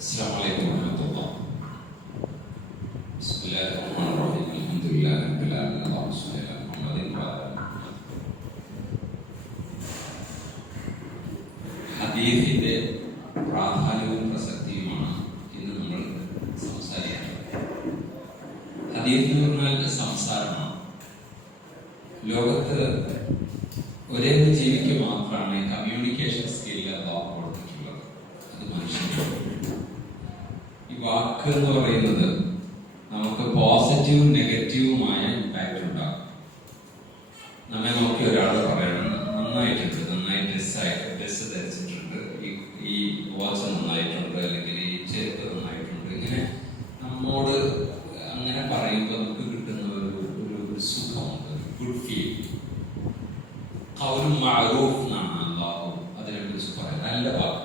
السلام عليكم ورحمة الله. بسم الله الرحمن الرحيم. الحمد لله رب العالمين. اللهم صل على محمد وعلى آله. ഹദീസിന്റെ പ്രാധാന്യവും പ്രസക്തിയുമാണ് ഇന്ന് നമ്മൾ സംസാരിക്കുന്നത്. ഹദീസ് എന്ന് പറഞ്ഞാൽ സംസാരമാണ്. ലോകത്ത് ഒരേ ഒരു ജീവിക്ക് മാത്രമാണ് കമ്മ്യൂണിക്കേഷൻ സ്കില്ല് അല്ലാഹു കൊടുത്തിട്ടുള്ളത്. അത് മനുഷ്യന്. ഈ വാക്ക് എന്ന് പറയുന്നത് നമുക്ക് പോസിറ്റീവും നെഗറ്റീവുമായ ഇമ്പാക്റ്റ് ഉണ്ടാകും. നമ്മെ നോക്കി ഒരാൾ പറയണം, നന്നായിട്ടുണ്ട്, നന്നായി ഡ്രസ് ധരിച്ചിട്ടുണ്ട്, ഈ വാച്ച് നന്നായിട്ടുണ്ട്, അല്ലെങ്കിൽ ഈ ചെരുപ്പ് നന്നായിട്ടുണ്ട്, ഇങ്ങനെ നമ്മോട് അങ്ങനെ പറയുമ്പോൾ നമുക്ക് കിട്ടുന്ന ഒരു സുഖമുണ്ട്, ഗുഡ് ഫീൽ. ഖൗലുൻ മഅറൂഫ് എന്നാണ് അല്ലാഹു അതിനെ കുറിച്ച് പറയാം, നല്ല വാക്ക്.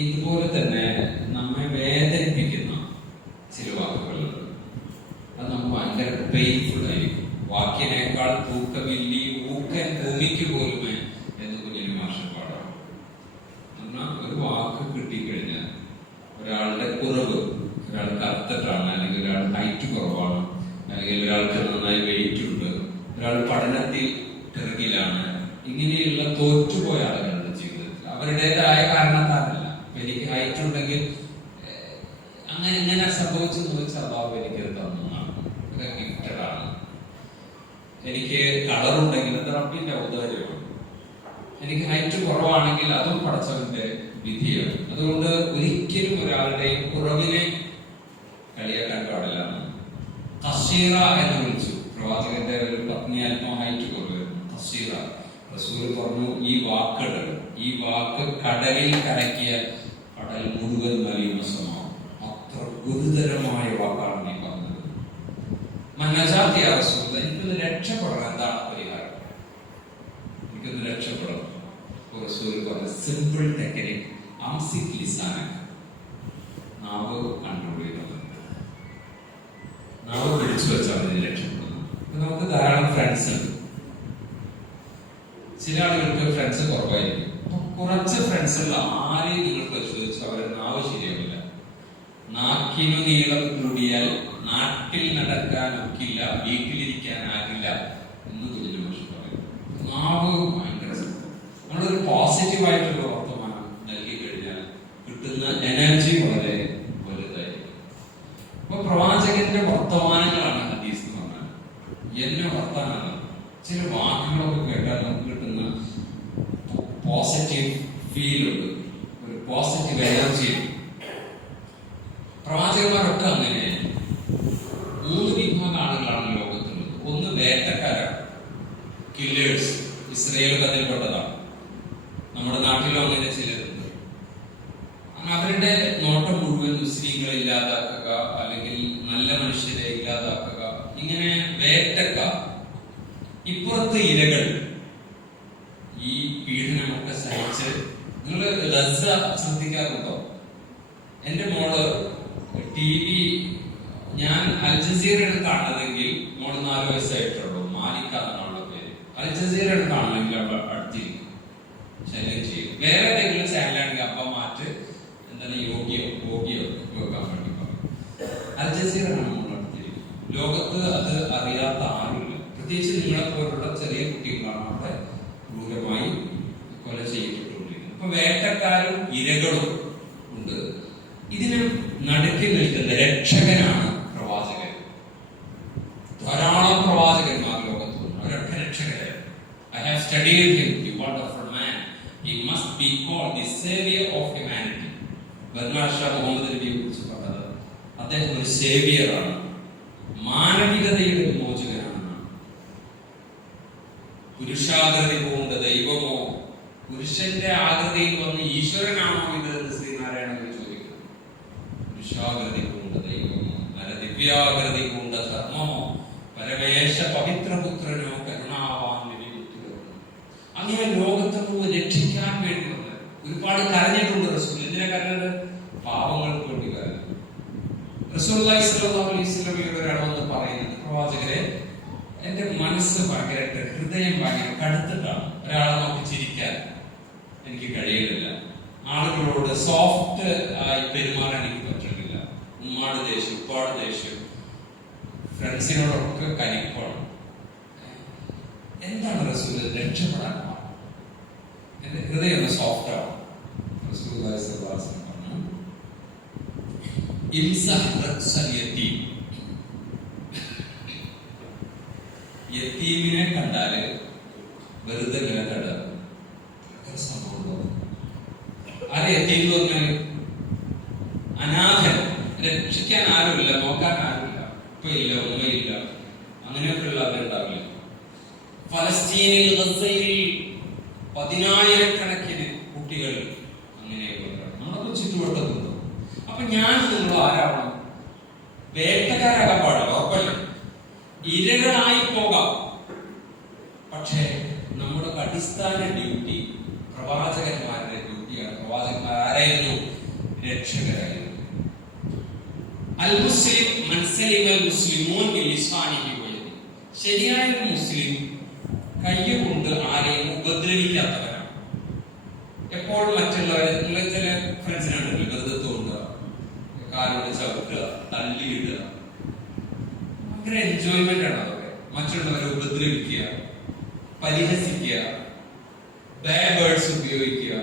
ഇതുപോലെ തന്നെ നമ്മെ വേദനിപ്പിക്കുന്ന ചില വാക്കുകളുണ്ട്. അത് നമുക്ക് ഭയങ്കര പെയിൻഫുൾ ആയിരിക്കും. വാക്കിനേക്കാൾ തൂക്കമില്ലി ഊക്കൻ ഭൂമിക്ക് പോലുമേ എന്ന് കുഞ്ഞിന് മാഷപ്പാടാണ്. എന്നാൽ ഒരു വാക്ക് കിട്ടിക്കഴിഞ്ഞാൽ ഒരാളുടെ കുറവ്, ഒരാൾ കറുത്തിട്ടാണ്, അല്ലെങ്കിൽ ഒരാൾ ഹൈറ്റ് കുറവാണ്, അല്ലെങ്കിൽ ഒരാൾക്ക് നന്നായി വെയിറ്റ് ഉണ്ട്, ഒരാൾ പഠനത്തിൽ പിറകിലാണ്, ഇങ്ങനെയുള്ള തോറ്റുപോയ ആളുകളുടെ ജീവിതത്തിൽ അവരുടേതായ കാരണത്താലല്ല. എനിക്ക് ഹൈറ്റ് ഉണ്ടെങ്കിൽ അങ്ങനെ എങ്ങനെ സംഭവിച്ചെന്ന് വെച്ചാൽ അള്ളാഹു എനിക്കത് തന്നതാണ്, ഗിഫ്റ്റഡ് ആണ്. എനിക്ക് കളർ ഉണ്ടെങ്കിൽ അത് റബ്ബിന്റെ ഔദാര്യമാണ്. എനിക്ക് ഹൈറ്റ് കുറവാണെങ്കിൽ അതും പടച്ചവന്റെ വിധിയാണ്. അതുകൊണ്ട് ഒരിക്കലും ഒരാളുടെയും കുറവിനെ കളിയാക്കാൻ പാടില്ല. ഖസീറ എന്ന് വിളിച്ചു പ്രവാചകന്റെ ഒരു പത്നി, അല്പം ഹൈറ്റ് കുറവായിരുന്നു, ഖസീറ. റസൂൽ പറഞ്ഞു, ഈ വാക്ക് കടലിൽ കലക്കിയാൽ കടൽ മുഴുവൻ വലിയ സമമാണ്. അത്ര ഗുരുതരമായ വാക്കാണ് നീ പറഞ്ഞത്. മനജാത്തി റസൂൽ, എനിക്കൊന്ന് രക്ഷപ്പെടണം, എന്താണ് പരിഹാരം? എനിക്കൊന്ന് രക്ഷപ്പെടണം. റസൂൽ പറഞ്ഞ സിമ്പിൾ ടെക്നിക്, അംസിക് ലിസാനക്, നാവ് കൺട്രോൾ ചെയ്യുന്നത്, നാവ് പിടിച്ചു വെച്ചാൽ മതി രക്ഷപ്പെടുന്നു. നമുക്ക് ധാരാളം ഫ്രണ്ട്സ് ഉണ്ട്. ചില ആളുകൾക്ക് ഫ്രണ്ട്സ് കുറവായിരിക്കും. കുറച്ച് ഫ്രണ്ട്സ് ഉള്ള ആരെയും നിങ്ങൾ പരിശോധിച്ച് അവരുടെ നാവ് ശരിയാവില്ല. നാക്കിനു നീളം കൂടിയാൽ നാട്ടിൽ നടക്കാൻ ഒക്കില്ല, വീട്ടിലിരിക്കാനാകില്ല എന്ന് കുഞ്ഞിന് ഭാഷ പറയും. നാവ് ഭയങ്കര നമ്മളൊരു പോസിറ്റീവായിട്ടുള്ള വർത്തമാനം നൽകി കഴിഞ്ഞാൽ കിട്ടുന്ന എനർജി വളരെ വലുതായിരിക്കും. അപ്പൊ പ്രവാചകന്റെ വർത്തമാനങ്ങളാണ് ഹദീസ് എന്ന് പറഞ്ഞാൽ. എന്നെ വർത്താനാണ് ചില വാക്കുകളൊക്കെ കേട്ടാൽ നമുക്ക് കിട്ടുന്ന പോസിറ്റീവ് ഫീൽ ഉണ്ട്, ഒരു പോസിറ്റീവ് എനർജി. പ്രവാചകന്മാരൊക്കെ അങ്ങനെ 3 വിഭാഗം ആളുകളാണ് ലോകത്തുള്ളത്. ഒന്ന് വേട്ടക്കാരാണ്, കില്ലേഴ്സ്. ഇസ്രയേൽ അതിൽപ്പെട്ടതാണ്. നമ്മുടെ നാട്ടിലും അങ്ങനെ ചിലരുണ്ട്. അവരുടെ നോട്ടം മുഴുവൻ മുസ്ലിങ്ങളെ ഇല്ലാതാക്കുക, അല്ലെങ്കിൽ നല്ല മനുഷ്യരെ ഇല്ലാതാക്കുക, ഇങ്ങനെ വേട്ടക്കാർ. ഇപ്പുറത്ത് ഇരകൾ ഈ പീഡനമൊക്കെ സഹിച്ച്. നിങ്ങൾ ഗസ ശ്രദ്ധിക്കാറുണ്ടോ? എന്റെ മോള് TV, ഞാൻ അൽ ജസീറയാണ് കാണുന്നതെങ്കിൽ, മോള് 4 വയസ്സായിട്ടുള്ളൂ, മാലിക്ക എന്നുള്ള പേര്. അൽ ജസീറയാണ് കാണുന്നെങ്കിൽ അവിടെ അടുത്തിരിക്കും, ശല്യം ചെയ്യും. വേറെ ഏതെങ്കിലും ചാനലാണെങ്കിൽ അപ്പ മാറ്റ്, എന്താണ് യോഗിയോ വെക്കാൻ വേണ്ടി പറയും. അൽ ജസീറയാണ് നമ്മൾ അടുത്തിരിക്കും. ലോകത്ത് അത് അറിയാത്ത ആരുമില്ല. പ്രത്യേകിച്ച് നിങ്ങളെ പോലുള്ള ചെറിയ കുട്ടികളാണ് അവിടെ ക്രൂരമായി കൊല ചെയ്യപ്പെട്ടുകൊണ്ടിരിക്കുന്നത്. ഇപ്പൊ വേട്ടക്കാരും ഇരകളും ഉണ്ട്. ഇതിന് നടുക്കി നിൽക്കുന്ന രക്ഷകനാണ് പ്രവാചകൻ. ധാരാളം പ്രവാചകന്മാർ ലോകത്തുണ്ട്, അവരൊക്കെ രക്ഷകരാണ്. I have studied him, the wonderful man. He must be called the savior of humanity. Bernard Shaw Muhammad നബിയെ കുറിച്ച് പറഞ്ഞത് അദ്ദേഹം ഒരു സേവിയറാണ്, മാനവികതയുടെ വിമോചകനാണ്. പുരുഷാകൃതി പൂണ്ട ദൈവമോ, പുരുഷന്റെ ആകൃതിയിൽ വന്ന് ഈശ്വരനാണോ ഇത് എന്ന് ശ്രീനാരായണ ചോദിക്കുന്നു. പുരുഷാകൃതി പൂണ്ട ദൈവമോ, ദിവ്യാകൃതി പൂണ്ട ധർമ്മമോ, പരമേശ പവിത്രപുത്രനോ, കരുണാവാൻ വിധിപുത്രനോ. അങ്ങനെ ലോകത്തെ രക്ഷിക്കാൻ വേണ്ടി വന്നത്. ഒരുപാട് കരഞ്ഞിട്ടുണ്ട് റസൂൽ. എന്തിനാ കരഞ്ഞത്? പാവങ്ങൾക്ക് വേണ്ടി കരഞ്ഞു. റസൂലുള്ളാഹി സ്വല്ലല്ലാഹു അലൈഹി വസല്ലമയോട് ഒരാൾ വന്ന് പറയുന്നത്, പ്രവാചകരെ, എന്റെ മനസ്സ് ഭയങ്കര, ഹൃദയം ഭയങ്കര കടുത്തിട്ടാണ്, ഒരാളെ നോക്കി ചിരിക്കാൻ എനിക്ക് കഴിയുന്നില്ല, ആളുകളോട് മക്കളോട് സോഫ്റ്റ് ആയി പെരുമാറാൻ എനിക്ക് പറ്റുന്നില്ല. ഉമ്മാട് ദേഷ്യം, ഉപ്പാട് ദേഷ്യം, ഫ്രണ്ട്സിനോടൊക്കെ കലിപ്പാണ്. എന്താണ് റസൂല്? രക്ഷപ്പെടാൻ എന്റെ ഹൃദയം ഒന്ന് സോഫ്റ്റ് ആവും. യത്തീമിനെ കണ്ടാല് വെറുതെ നിലത്തട സംഭവം. ആരെ യത്തീം എന്ന് പറഞ്ഞാല് അനാഥൻ, രക്ഷിക്കാൻ ആരുമില്ല, നോക്കാൻ ആരുമില്ല, ഉപ്പയില്ല ഉമ്മയില്ല, അങ്ങനെയൊക്കെ ഉള്ള അവരുണ്ടാവില്ല. ഫലസ്തീനിൽ ഗസയിൽ 10,000-കണക്കിന് കുട്ടികൾ അങ്ങനെയൊക്കെ നമ്മളൊക്കെ ചുറ്റുവട്ടത്തുണ്ട്. അപ്പൊ ഞാൻ നിങ്ങൾ ആരാവണം? വേട്ടക്കാരാകാൻ പാടില്ല, ഉറപ്പല്ല. ഇരകളായി പോകാം. പക്ഷേ നമ്മുടെ അടിസ്ഥാന ഡ്യൂട്ടി പ്രവാചകന്മാരുടെ ഡ്യൂട്ടിയാണ്. പ്രവാചകന്മാർ ആരായിരുന്നു? രക്ഷകരായിരുന്നു. അൽ മുസ്ലിം മൻ സലിമ അൽ മുസ്ലിമൂൻ ബിലിസാനിഹി വയദിഹി. ശരിയായ ഒരു മുസ്ലിം കയ്യുകൊണ്ട് ആരെയും ഉപദ്രവിക്കാത്തവരാണ്. എപ്പോഴും മറ്റുള്ളവരെ, ചില ഫ്രണ്ട്സിനാണെങ്കിൽ വെറുതെ തോന്നുക, കാലോട് ചവിട്ടുക, തള്ളിയിടുക, ഭയങ്കര എൻജോയ്മെന്റ് ആണ് അതൊക്കെ. മറ്റുള്ളവരെ ഉപദ്രവിക്കുക, പരിഹസിക്കുക, ബാഡ് വേർഡ്സ് ഉപയോഗിക്കുക.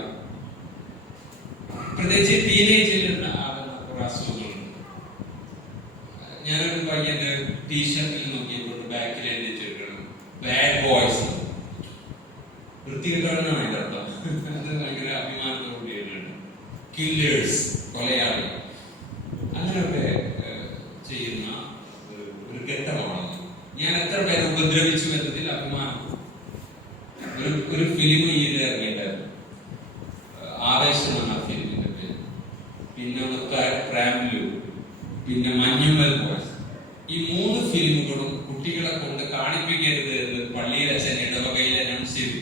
പ്രത്യേകിച്ച് ടീനേജിൽ ആകുന്ന കുറെ അസുഖങ്ങളുണ്ട്. ഞാനൊരു പയ്യന്റെ ടീഷർട്ടിൽ നോക്കിയപ്പോൾ ബാക്കിൽ എഴുതിയിട്ടുണ്ട് ബാഡ് ബോയ്സ്. വൃത്തികെട്ടവനാണ് അതിന്റെ അർത്ഥം. അത് ഭയങ്കര അഭിമാനത്തോടെ എഴുതിയിട്ടുണ്ട്. കില്ലേഴ്സ്, കൊലയാളികൾ, അങ്ങനെയൊക്കെ ചെയ്യുന്ന ഒരു ഘട്ടമാണ്. ഞാൻ എത്ര പേരെ ഉപദ്രവിച്ചു എന്നതിൽ അഭിമാനം. ഒരു ഫിലിം ഈ ഇറങ്ങിയിട്ടായിരുന്നു, ആവേശം എന്ന ഫിലിമിന്റെ പേര്. പിന്നെ പ്രാംലു, പിന്നെ മഞ്ഞുമ്മൽ ബോയ്സ്. ഈ 3 ഫിലിമുകളും കുട്ടികളെ കൊണ്ട് കാണിപ്പിക്കരുത് എന്ന് പള്ളിയിൽ അച്ഛൻ ഇടവകയിൽ അനൗൺസ് ചെയ്തു.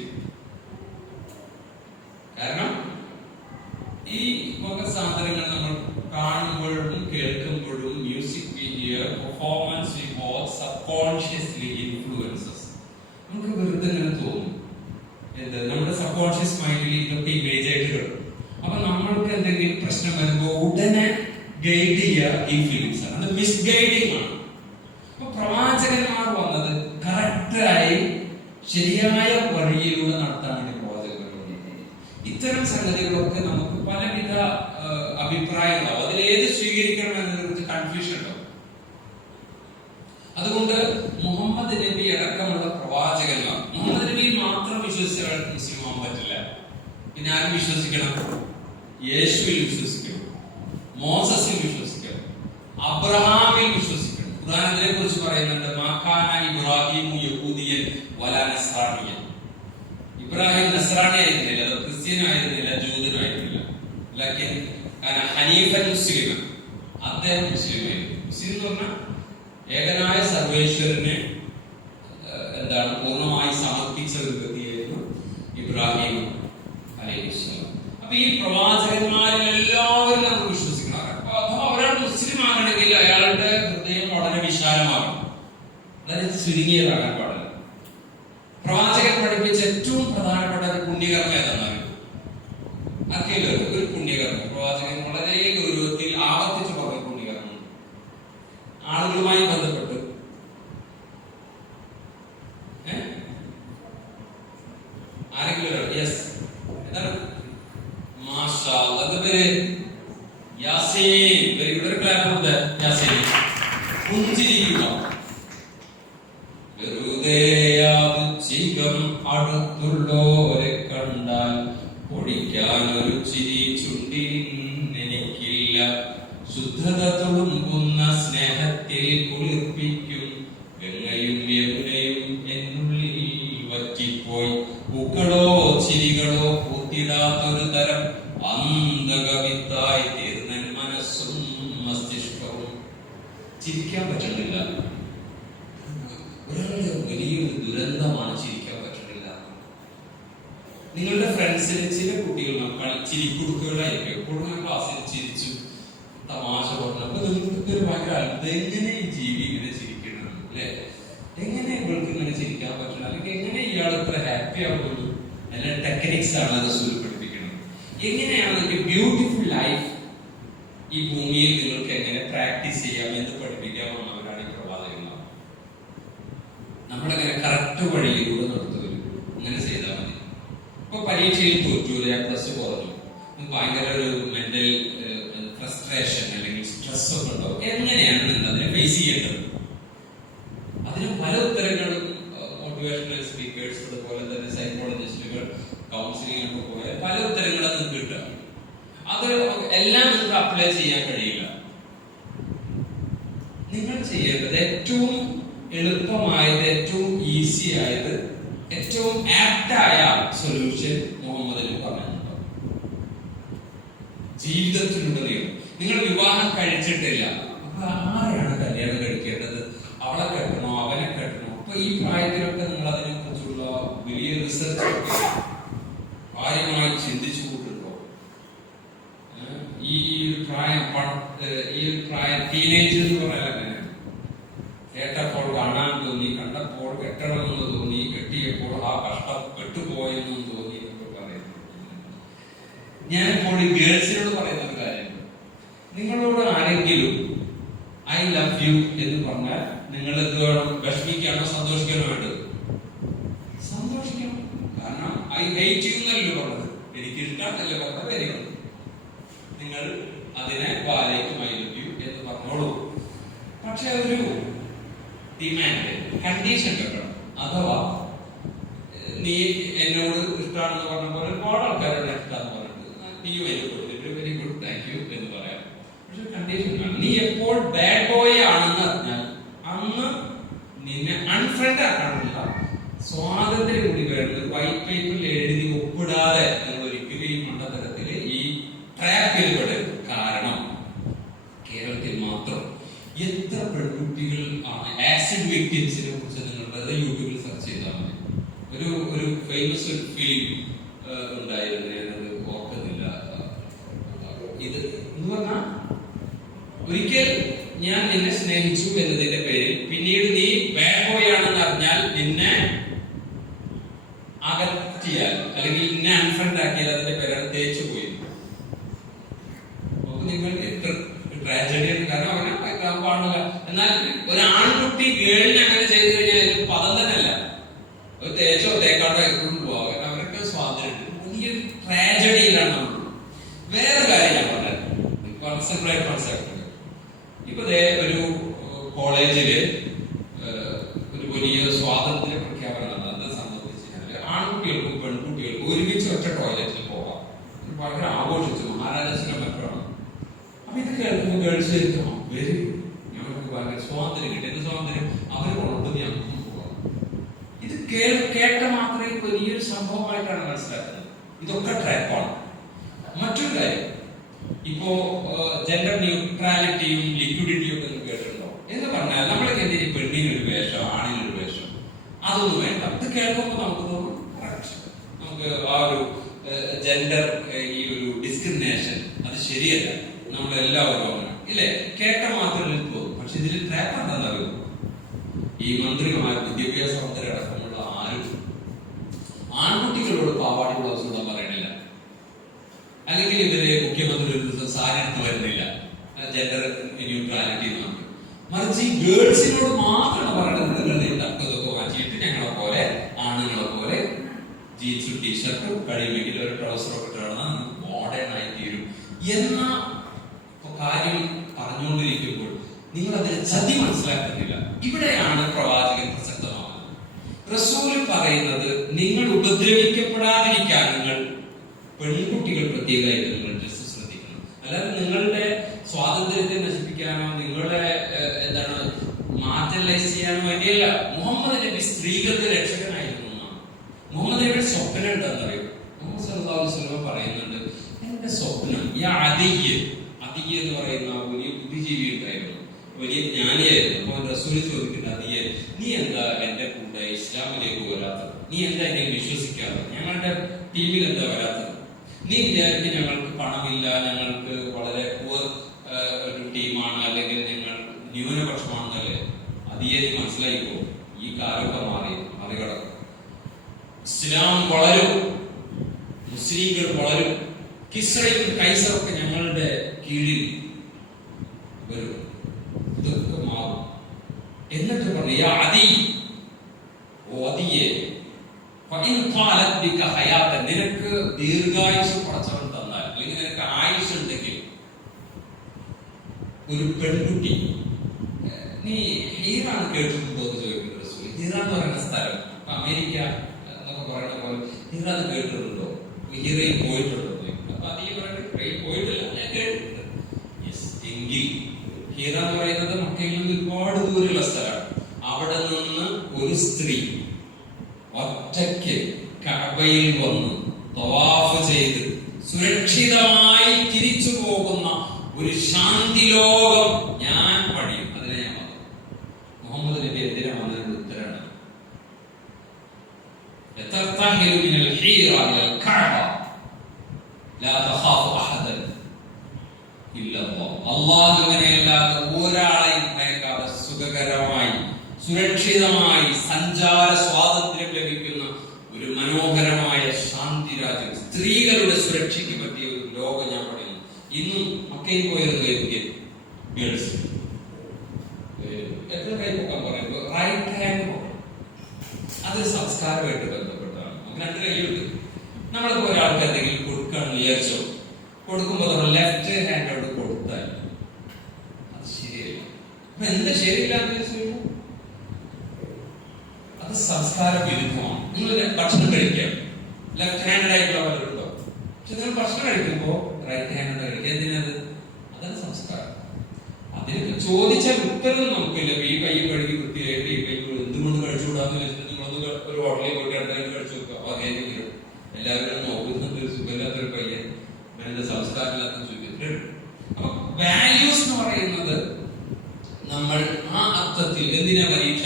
കാരണം ഈ വക സാധനങ്ങൾ നമ്മൾ കാണുമ്പോഴും കേൾക്കുമ്പോഴും music video performance subconsciously influences. നമുക്ക് വെറുതെ ഇങ്ങനെ തോന്നും, എന്ത് നമ്മുടെ സബ്കോൺഷ്യസ് മൈൻഡിൽ ഇതൊക്കെ ഇമേജ് ആയിട്ട് കിട്ടും. അപ്പൊ നമ്മൾക്ക് എന്തെങ്കിലും പ്രശ്നം വരുമ്പോൾ ഉടനെ ഗൈഡ് ചെയ്യുക ഈ ഫിലിംസ് ആണ്. അത് മിസ്ഗൈഡിങ് ആണ്. അപ്പൊ പ്രവാചകന്മാർ വന്നത് കറക്റ്റായി ശരിയായ വഴിയിലൂടെ നടത്താൻ വേണ്ടി പ്രവാചകന്മാർ വന്നത്. ഇത്തരം സംഗതികളൊക്കെ നമുക്ക് പലവിധ അഭിപ്രായങ്ങളാവും. അതിലേത് സ്വീകരിക്കണം എന്നതിനെ കുറിച്ച് കൺഫ്യൂഷൻ ഉണ്ടാവും. അതുകൊണ്ട് മുഹമ്മദ് നബി അടക്കമുള്ള പ്രവാചകന്മാർ, മുഹമ്മദ് നബി മാത്രം വിശ്വസിച്ച മുസ്ലിം ആവാൻ പറ്റില്ല. പിന്നെ ആരും വിശ്വസിക്കണം? യേശുവിൽ വിശ്വസിക്കണം, മോസസിൽ വിശ്വസിക്കണം, അബ്രഹാമിൽ വിശ്വസിക്കണം. ഖുർആൻ അതിനെ കുറിച്ച് പറയുന്നുണ്ട്, മാകാന ഇബ്രാഹിമു യഹൂദിയൻ വലാ നസ്രാനിയൻ. ഇബ്രാഹിം നസ്രാനി ആയിരുന്നില്ല, ക്രിസ്ത്യൻ ആയിരുന്നില്ല, ജൂതനായിരുന്നില്ല. ലക്കിൻ കാന ഹനീഫൻ മുസ്ലിമൻ. അദ്ദേഹം മുസ്ലിമായിരുന്നു. മുസ്ലിം എന്ന് പറഞ്ഞാൽ ഏകനായ സർവേശ്വരനെ എന്താണ് പൂർണ്ണമായി സമർപ്പിച്ച ഒരു വ്യക്തിയായിരുന്നു ഇബ്രാഹിം അലൈഹിസ്സലാം. അപ്പൊ ഈ പ്രവാചകന്മാരിൽ എല്ലാവരും നമ്മൾ വിശ്വസിക്കണം. അഥവാ ഒരാൾ മുസ്ലിം ആകണമെങ്കിൽ അയാളുടെ ഹൃദയം വളരെ വിശാലമാകണം, അതായത് ചുരുങ്ങിയതാകാൻ പാടില്ല. പ്രവാചകൻ പഠിപ്പിച്ച ഏറ്റവും പ്രധാനപ്പെട്ട ഒരു പുണ്യകർമ്മം ഏതെന്നാണ് ആർക്കെങ്കിലും ഒരു പുണ്യകർമ്മം പ്രവാചകൻ വളരെ ഗൗരവത്തിൽ ആവർത്തിച്ചു പറഞ്ഞ പുണ്യകർമ്മം ആളുകളുമായി ബന്ധപ്പെട്ട് ആരെങ്കിലും യെസ് എന്താണ് മാഷാ അല്ലാഹ് പേര് യാസീൻ. Very good. ഒരു ക്ലാപ്പ് ഉണ്ട് യാസീൻ. പുഞ്ചിരിക്കുക. വെറുതെ യാദൃച്ഛികം അടുത്തുള്ളോരെ കണ്ടാൽ പൊടിക്കാനൊരു ചിരി ചുണ്ടിൽ എനിക്കില്ല. ശുദ്ധത തുളുമ്പുന്ന സ്നേഹത്തിൽ കുളിർപ്പിക്കും ഗംഗയും യമുനയും എന്നുള്ളിൽ വറ്റിപ്പോയി. പൂക്കളോ ചിരികളോ പൂത്തിടാത്തൊരു തരം അന്ധകവിത്തായി തീർന്ന മനസ്സും മസ്തിഷ്കവും. ചിരിക്കാൻ പറ്റുന്നില്ല. ഒരാളുടെ വലിയൊരു ദുരന്തമാണ് ചിരിക്കാൻ പറ്റുന്നില്ല. നിങ്ങളുടെ ഫ്രണ്ട്സിന് ചില കുട്ടികൾ ചിരിക്കുടുക്കുകളായിരിക്കും. എപ്പോഴും ക്ലാസ്സിൽ ചിരിച്ചു തമാശ പറഞ്ഞു. അപ്പൊ നിങ്ങൾക്ക് ഒരു ഭയങ്കര അത്ഭുതം, എങ്ങനെ ഈ ജീവി ഇങ്ങനെ ചിരിക്കണം അല്ലെ? എങ്ങനെ ഇവൾക്ക് ഇങ്ങനെ ചിരിക്കാൻ പറ്റണം? അല്ലെങ്കിൽ എങ്ങനെ ഇയാൾ ഇത്ര ഹാപ്പി ആവുള്ളൂ? എല്ലാ ടെക്നിക്സ് ആണ് റസൂൽ പഠിപ്പിക്കുന്നത്. എങ്ങനെയാണ് ഒരു ബ്യൂട്ടിഫുൾ ലൈഫ് ഈ ഭൂമിയിൽ നിങ്ങൾക്ക് എങ്ങനെ പ്രാക്ടീസ് ചെയ്യാം എന്ന് പഠിപ്പിക്കാമെന്നവരാണ് ഈ പ്രവാചകന്മാർ. നമ്മളെങ്ങനെ കറക്റ്റ് വഴിയിലൂടെ നടത്തുവരും, അങ്ങനെ ചെയ്താൽ മതി. ഇപ്പൊ പരീക്ഷയിൽ തോറ്റു, പ്ലസ് കുറഞ്ഞു, ഭയങ്കര ഒരു മെന്റൽ ഫ്രസ്ട്രേഷൻ അല്ലെങ്കിൽ സ്ട്രെസ് ഒക്കെ ഉണ്ടാവും. എങ്ങനെയാണ് നിങ്ങൾ അതിനെ ഫേസ് ചെയ്യേണ്ടത്? അതിന് പല ഉത്തരങ്ങളും മോട്ടിവേഷണൽ സ്പീക്കേഴ്സ്, അതുപോലെ തന്നെ സൈക്കോളജിസ്റ്റുകൾ, കൗൺസിലിംഗ് ഒക്കെ പോലെ പല ഉത്തരങ്ങളും നിങ്ങൾക്ക് കിട്ടുക. അത് എല്ലാം നിങ്ങൾക്ക് അപ്ലൈ ചെയ്യാൻ കഴിയില്ല. നിങ്ങൾ ചെയ്യേണ്ടത് ഏറ്റവും എളുപ്പമായത്, ഏറ്റവും ഈസി ആയത്, ഏറ്റവും ആപ്റ്റായ സൊല്യൂഷൻ മുഹമ്മദിന് പറഞ്ഞിട്ടുണ്ടോ? ജീവിതത്തിലുടനീളം നിങ്ങൾ വിവാഹം കഴിച്ചിട്ടില്ല, അപ്പൊ ആരെയാണ് കല്യാണം കഴിക്കേണ്ടത്? അവളെ കെട്ടണോ, അവനെ കെട്ടണോ? അപ്പൊ ഈ പ്രായത്തിലൊക്കെ നിങ്ങൾ അതിനെ കുറിച്ചുള്ള വലിയ റിസർച്ച് ഒക്കെ കാര്യമായി ചിന്തിച്ചു കൂട്ടുണ്ടോ? ഈ പ്രായം ടീനേജ് എന്ന് പറയാൻ കേട്ടപ്പോൾ കാണാൻ തോന്നി, കണ്ടപ്പോൾ കെട്ടണമെന്ന് തോന്നി, കെട്ടിയപ്പോൾ ആ കഷ്ടം പെട്ടുപോയെന്നും തോന്നി എന്നൊക്കെ പറയുന്നു. ഞാനിപ്പോൾ ഈ ഗേൾസിനോട് പറയുന്ന ഒരു കാര്യം, നിങ്ങളോട് ആരെങ്കിലും ഐ ലവ് യു എന്ന് പറഞ്ഞാൽ നിങ്ങൾ എന്ത് വേണം? വിഷമിക്കാനോ സന്തോഷിക്കാനോ വേണ്ടത്? സന്തോഷിക്കണം. കാരണം ഐ ഹേറ്റ് യു എന്നല്ലോ പറഞ്ഞത്, എനിക്ക് ഇഷ്ടമല്ല പറഞ്ഞ കാര്യങ്ങൾ. നിങ്ങൾ അതിനെ വാലേക്കും ഐ ലവ് യു എന്ന് പറഞ്ഞോളൂ. പക്ഷെ ഒരു ഡിമാൻഡ്, കണ്ടീഷൻ വെക്കണം. അഥവാ നീ എന്നോട് ഇഷ്ടമാണെന്ന് പറഞ്ഞ പോലെ ഒരുപാട് ആൾക്കാരോട് ഇഷ്ടമാണെന്ന് പറഞ്ഞിട്ട് നീ കൊടുത്തിട്ട് വെരി ഗുഡ്, താങ്ക് യു എന്ന് പറയാം. പക്ഷെ കണ്ടീഷൻ വേണം. നീ എപ്പോൾ ബാഡ് ബോയ് ആണെന്ന് അറിഞ്ഞാൽ അന്ന് നിന്നെ അൺഫ്രണ്ട് ആക്കാനുള്ള സ്വാതന്ത്ര്യം കൂടി വേണ്ടത്. വൈറ്റ് പേപ്പറിൽ എഴുതി ഒപ്പിടാതെ നിങ്ങൾ ഒരിക്കലും ഈ മണ്ഡലത്തില് ഈ ട്രാപ്പിൽ പെടരുത്. കാരണം കേരളത്തിൽ മാത്രം എത്ര പെൺകുട്ടികൾ ആണ് ആസിഡ് വിക്ടിംസിനെ കുറിച്ച് നിങ്ങൾ യൂട്യൂബിൽ സെർച്ച് ചെയ്താൽ മതി. ഒരു ഫേമസ് ഫിലിം ഉണ്ടായിരുന്നു, ഞാനത് ഓർക്കുന്നില്ല. ഇത് എന്ന് പറഞ്ഞാൽ ഒരിക്കൽ ഞാൻ നിന്നെ സ്നേഹിച്ചു എന്നതിന്റെ പേരിൽ പിന്നീട് നീ ബാഡ് ബോയ് ആണെന്ന് അറിഞ്ഞാൽ നിന്നെ അകറ്റിയാൽ അല്ലെങ്കിൽ നിന്നെ അൺഫ്രണ്ട് ആക്കിയാൽ അതിന്റെ പേരാണ് തേച്ചു പോയി. നിങ്ങൾ എത്ര ട്രാജഡിയാണ്. കാരണം അവനെ പാടില്ല. എന്നാൽ ഒരു ആൺകുട്ടി ഗേളിനെ അങ്ങനെ ചെയ്തു കഴിഞ്ഞാൽ ഇത് പദം തന്നെയല്ല, ഒരു തേച്ചോ തേക്കാട്ടോ എപ്പോഴും പോവാം. കാരണം അവരൊക്കെ സ്വാതന്ത്ര്യം. വലിയ ട്രാജഡിയിലാണ് നമ്മൾ. വേറെ കാര്യം ഞാൻ പറഞ്ഞത് കോൺസെപ്റ്റായിട്ട് മനസ്സിലാക്കുന്നത്. ഇപ്പൊ ഒരു കോളേജില് ഒരു വലിയ സ്വാതന്ത്ര്യ പ്രഖ്യാപനം അത് സംബന്ധിച്ച് ആൺകുട്ടികൾക്കും പെൺകുട്ടികൾക്കും ഒരുമിച്ച് ഒറ്റ ടോയ്ലറ്റിൽ പോവാം. ഭയങ്കര ആഘോഷിച്ചു, മഹാരാജാസിനെ മറ്റൊരാണ്. അപ്പൊ ഇത് കേൾക്കുമ്പോൾ ഗേൾസ് വെരി ഞങ്ങൾക്ക് ഭയങ്കര സ്വാതന്ത്ര്യം കിട്ടി. എന്ത് സ്വാതന്ത്ര്യം? അവര് കൊണ്ടുപോയി ഞങ്ങൾക്ക് പോവാം. ഇത് കേട്ട മാത്രമേ വലിയൊരു സംഭവമായിട്ടാണ് മനസ്സിലാക്കുന്നത്. ഇതൊക്കെ ട്രാപ്പാണ്. മറ്റൊരു കാര്യം, ഇപ്പോ ജെൻഡർ ന്യൂട്രാലിറ്റിയും ലിക്വിഡിറ്റിയും ഒക്കെ നിങ്ങൾ കേട്ടിട്ടുണ്ടോ? എന്ന് പറഞ്ഞാൽ നമ്മളൊക്കെ എന്തിനും പെണ്ണിനൊരു വേഷം, ആണിനൊരു വേഷം, അതൊന്നും വേണ്ട. ഇത് കേൾക്കുമ്പോൾ നമുക്ക് തോന്നും നമുക്ക് ആ ഒരു ജെൻഡർ ഈ ഒരു ഡിസ്ക്രിമിനേഷൻ അത് ശരിയല്ല, നമ്മളെല്ലാവരും അങ്ങനെ ഇല്ലേ? കേട്ട മാത്രമേ തോന്നും. പക്ഷെ ഇതിൽ ട്രാപ്പ് എന്താണെന്നറിയോ? ഈ മന്ത്രിമാർ, വിദ്യാഭ്യാസ മന്ത്രി അടക്കമുള്ള ആരും ആൺകുട്ടികളോട് പാവാടി ബ്ലൗസ് ഇടാൻ പറയണില്ല. അല്ലെങ്കിൽ ഇവര് മുഖ്യമന്ത്രി ഒരു ദിവസം സാരി എടുത്ത് വരുന്നില്ല, ജെൻഡർ ന്യൂട്രാലിറ്റി എന്നാണ്. മറിച്ച് ഈ ഗേൾസിനോട് മാത്രമാണ് പറയുന്നത്, നിങ്ങൾ തക്കതൊക്കെ വാങ്ങിയിട്ട് ഞങ്ങളെ പോലെ ആണുങ്ങളെ പോലെ ജീൻസും ടീഷർട്ടും കഴിയുമെങ്കിൽ ഒരു ട്രൗസറൊക്കെ ഇട്ടാണ് മോഡേൺ ആയി തീരും എന്ന കാര്യം പറഞ്ഞുകൊണ്ടിരിക്കുമ്പോൾ നിങ്ങൾ അതിന് ചതി മനസ്സിലാക്കുന്നില്ല. ഇവിടെയാണ് പ്രവാചകൻ പ്രസക്തമാകുന്നത്. റസൂല് പറയുന്നത് നിങ്ങൾ ഉപദ്രവിക്കപ്പെടാതിരിക്കാൻ നിങ്ങൾ പെൺകുട്ടികൾ പ്രത്യേകമായിട്ട് നിങ്ങൾ ഡ്രസ്സ് ശ്രദ്ധിക്കണം. അല്ലാതെ നിങ്ങളുടെ സ്വാതന്ത്ര്യത്തെ നശിപ്പിക്കാനോ നിങ്ങളെ എന്താണ് മാർജിനലൈസ് ചെയ്യാനോ വേണ്ടിയല്ല. മുഹമ്മദ് നബി സ്ത്രീകളുടെ രക്ഷകനായിരുന്നു എന്നാണ്. മുഹമ്മദ് നബിയുടെ സ്വപ്നം എന്താണെന്നറിയോ? മുഹമ്മദ് സല്ലല്ലാഹു അലൈഹി വസല്ലം പറയുന്നുണ്ട്, എന്റെ സ്വപ്നം ഈ അതിയ്യ് എന്ന് പറയുന്ന വലിയ ബുദ്ധിജീവി ഉണ്ടായിരുന്നു, വലിയ ജ്ഞാനിയായിരുന്നു. അപ്പൊ റസൂല് ചോദിക്കുന്നത്, അതിയെ നീ എന്താ എന്റെ കൂടെ ഇസ്ലാമിലേക്ക് വരാത്തത്? നീ എന്താ എന്നെ വിശ്വസിക്കാത്തത്? ഞങ്ങളുടെ ടീമിൽ എന്താ വരാത്തത്? നീ വിചാരിക്കും ഞങ്ങൾക്ക് പണമില്ല, ഞങ്ങൾക്ക് വളരെ പുവർ ഒരു ടീമാണ്, അല്ലെങ്കിൽ ഞങ്ങൾ ന്യൂനപക്ഷമാണെന്നല്ലേ? അതിയെ നീ മനസ്സിലായിക്കോ, ഈ കാലമൊക്കെ മറികടക്കും. ഇസ്ലാം വളരും, മുസ്ലിങ്ങൾ വളരും, കിസ്രയും കൈസറും ഒക്കെ ഞങ്ങളുടെ കീഴിൽ വരും, ഇതൊക്കെ മാറും. എന്നിട്ട് പറഞ്ഞു, യാ അദി, ഓ അദിയെ, നിനക്ക് ദീർഘായുസ് പടച്ചവൻ തന്നാൽ, അല്ലെങ്കിൽ നിനക്ക് ആയുസ് ഉണ്ടെങ്കിൽ, ഒരു പെൺകുട്ടി, നീ ഹീറാണ് കേട്ടിട്ടുണ്ടോ എന്ന് ചോദിക്കുന്നത് റസൂൽ. ഹീറ എന്ന് പറയുന്ന സ്ഥലം അമേരിക്ക എന്നൊക്കെ പറയുന്ന പോലെ ഹീറ എന്ന് കേട്ടിട്ടുണ്ടോ, ഹീറയിൽ പോയിട്ടുണ്ടോ? അപ്പൊ അതീ പറയുന്നത് പോയിട്ടില്ല, ഞാൻ കേട്ടിട്ടുണ്ട്. എങ്കിൽ ഹീറ എന്ന് പറയുന്നത് മക്കയിൽ നിന്ന് ഒരുപാട് ദൂരെയുള്ള സ്ഥലമാണ്. അവിടെ നിന്ന് ഒരു സ്ത്രീ ഒറ്റയ്ക്ക് കഅബയിൽ വന്ന് തവാഫ് ചെയ്ത് സുരക്ഷിതമായി തിരിച്ചു പോകുന്ന ഒരു ശാന്തി ലോകം ഞാൻ പണിയും. അതിനെ ഞാൻ വന്നു. മുഹമ്മദ് നബി എന്തിനാ വന്നതിന്റെ ഉത്തരമാണ്, അല്ലാഹുവിനെയല്ലാതെ ഒരാളെയും ഭയക്കാതെ സുഖകരമായി സുരക്ഷിതമായി സഞ്ചാര സ്വാതന്ത്ര്യം ലഭിക്കുന്ന ഒരു മനോഹരമായ ശാന്തി രാജ്യം, സ്ത്രീകളുടെ സുരക്ഷയ്ക്ക് പറ്റിയ ഒരു ലോകം ഞാൻ പറയുന്നു. ഇന്നും മക്കയിൽ പോയത് ഗേൾസ് എത്ര കൈ പൊക്കാൻ പറയുമ്പോൾ റൈറ്റ് ഹാൻഡ് പൊക്കണം. അത് സംസ്കാരമായിട്ട് ബന്ധപ്പെട്ടാണ്. നമുക്ക് രണ്ട് കൈയുണ്ട്. നമ്മളിപ്പോ ഒരാൾക്ക് എന്തെങ്കിലും കൊടുക്കാന്ന് വിചാരിച്ചോ, കൊടുക്കുമ്പോൾ നമ്മൾ ലെഫ്റ്റ് ഹാൻഡോട് കൊടുത്താൽ അത് ശരിയല്ല. അപ്പൊ എന്താ ശരിയില്ലാന്ന് ചോദിച്ചു, അത് സംസ്കാര വിരുദ്ധമാണ്. നിങ്ങൾ ഭക്ഷണം കഴിക്കാം, ലെഫ്റ്റ് ഹാൻഡ് ആയിട്ടുള്ള പലരുണ്ടോ, പക്ഷെ നിങ്ങൾ ഭക്ഷണം കഴിക്കുമ്പോ റൈറ്റ് ഹാൻഡ് കഴിക്കുക. എന്തിനത്? അതാണ് സംസ്കാരം. അതിന് ചോദിച്ചാൽ ഉത്തരം നമുക്കില്ല. ഈ കൈ കഴുകി വൃത്തിയായിട്ട് ഈ കൈ എന്തുകൊണ്ട് കഴിച്ചുകൂടാന്ന് വെച്ചിട്ട് നിങ്ങളൊന്ന് ഒരു ഹോട്ടലിൽ പോയിട്ട് അടുത്തേക്ക് കഴിച്ചു നോക്കുക. അപ്പൊ അതേതെങ്കിലും എല്ലാവരും നോക്കുന്നത് ഒരു സുഖമില്ലാത്തൊരു പയ്യൻ, അതിന്റെ സംസ്കാരമില്ലാത്ത ചോദിക്കുന്നുണ്ട്. അപ്പൊ വാല്യൂസ് എന്ന് പറയുന്നത് നമ്മൾ ആ അർത്ഥത്തിൽ എന്തിനാ പരീക്ഷ,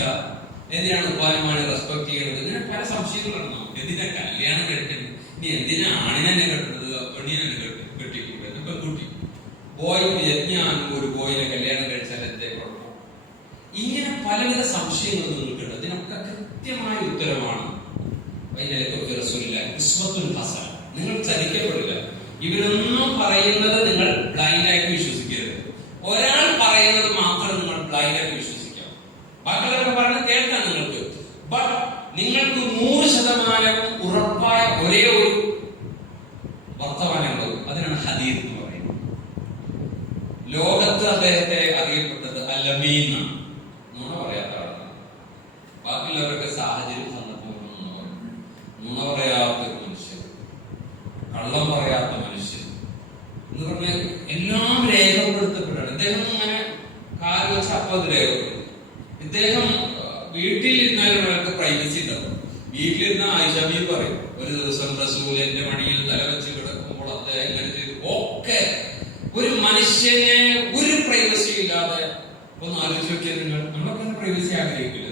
എന്തിനാണ് ഉപ്പായമാരെ റെസ്പെക്ട് ചെയ്യുന്നത്, ഇങ്ങനെ പല സംശയങ്ങളാണ് നമുക്ക്. എന്തിനാ കല്യാണം കഴിക്കുന്നത്, ഇനി എന്തിനാ ആണിനെ കെട്ടുന്നത്, പെണ്ണിനെ കെട്ടിക്കൂടെ, പെൺകുട്ടി ബോയ് ഞാൻ ഒരു ബോയിനെ കല്യാണം കഴിച്ചാൽ എന്തേ കുഴപ്പം? ഇങ്ങനെ പലവിധ സംശയങ്ങൾ നിങ്ങൾക്കുണ്ട്. അതിനൊക്കെ കൃത്യമായ ഉത്തരമാണ് നിങ്ങൾ ചതിക്കപ്പെടില്ല. ഇവരൊന്നും പറയുന്നത് നിങ്ങൾ ബ്ലൈൻഡായിട്ട് വിശ്വസിക്കരുത്. ഒരാൾ പറയുന്നത് മാത്രം നിങ്ങൾ ബ്ലൈൻഡായിട്ട് വിശ്വസിക്കാം. ബാക്കിയുള്ളവരൊക്കെ പറഞ്ഞത് കേൾക്കാം നിങ്ങൾക്ക്. ബട്ട് നിങ്ങൾക്ക് 100% ഉറപ്പായ ഒരേ ഒരു വർത്തമാനമുണ്ടാവും. അതിനാണ് ഹദീസ് എന്ന് പറയുന്നത്. ലോകത്ത് അദ്ദേഹത്തെ അറിയപ്പെട്ടത് അൽ-അമീൻ എന്നാണ്. നുണ പറയാത്ത ആളാണ്. ബാക്കിയുള്ളവരൊക്കെ സാഹചര്യം സന്ദർഭങ്ങളും നുണ പറയാത്ത ഒരു മനുഷ്യൻ, കള്ളം പറയാത്ത മനുഷ്യൻ എന്ന് പറഞ്ഞാൽ എല്ലാം രേഖപ്പെടുത്തപ്പെട്ടാണ്. ഇദ്ദേഹം അങ്ങനെ കാല് വെച്ച് അപ്പം അത് രേഖപ്പെടുത്തും. ഇദ്ദേഹം വീട്ടിലിരുന്നാലും അവർക്ക് പ്രൈവസി ഉണ്ടാവും. വീട്ടിലിരുന്ന ആയിഷബി പറയും, ഒരു ദിവസം റസൂലിന്റെ മടിയിൽ തല വെച്ച് കിടക്കുമ്പോൾ അദ്ദേഹം എങ്ങനെ ചെയ്തു. ഓക്കെ, ഒരു മനുഷ്യനെ ഒരു പ്രൈവസി ഇല്ലാതെ ഒന്ന് ആലോചിച്ച് നോക്കിയാൽ നിങ്ങൾ, നമ്മളൊക്കെ പ്രൈവസി ആഗ്രഹിക്കില്ല.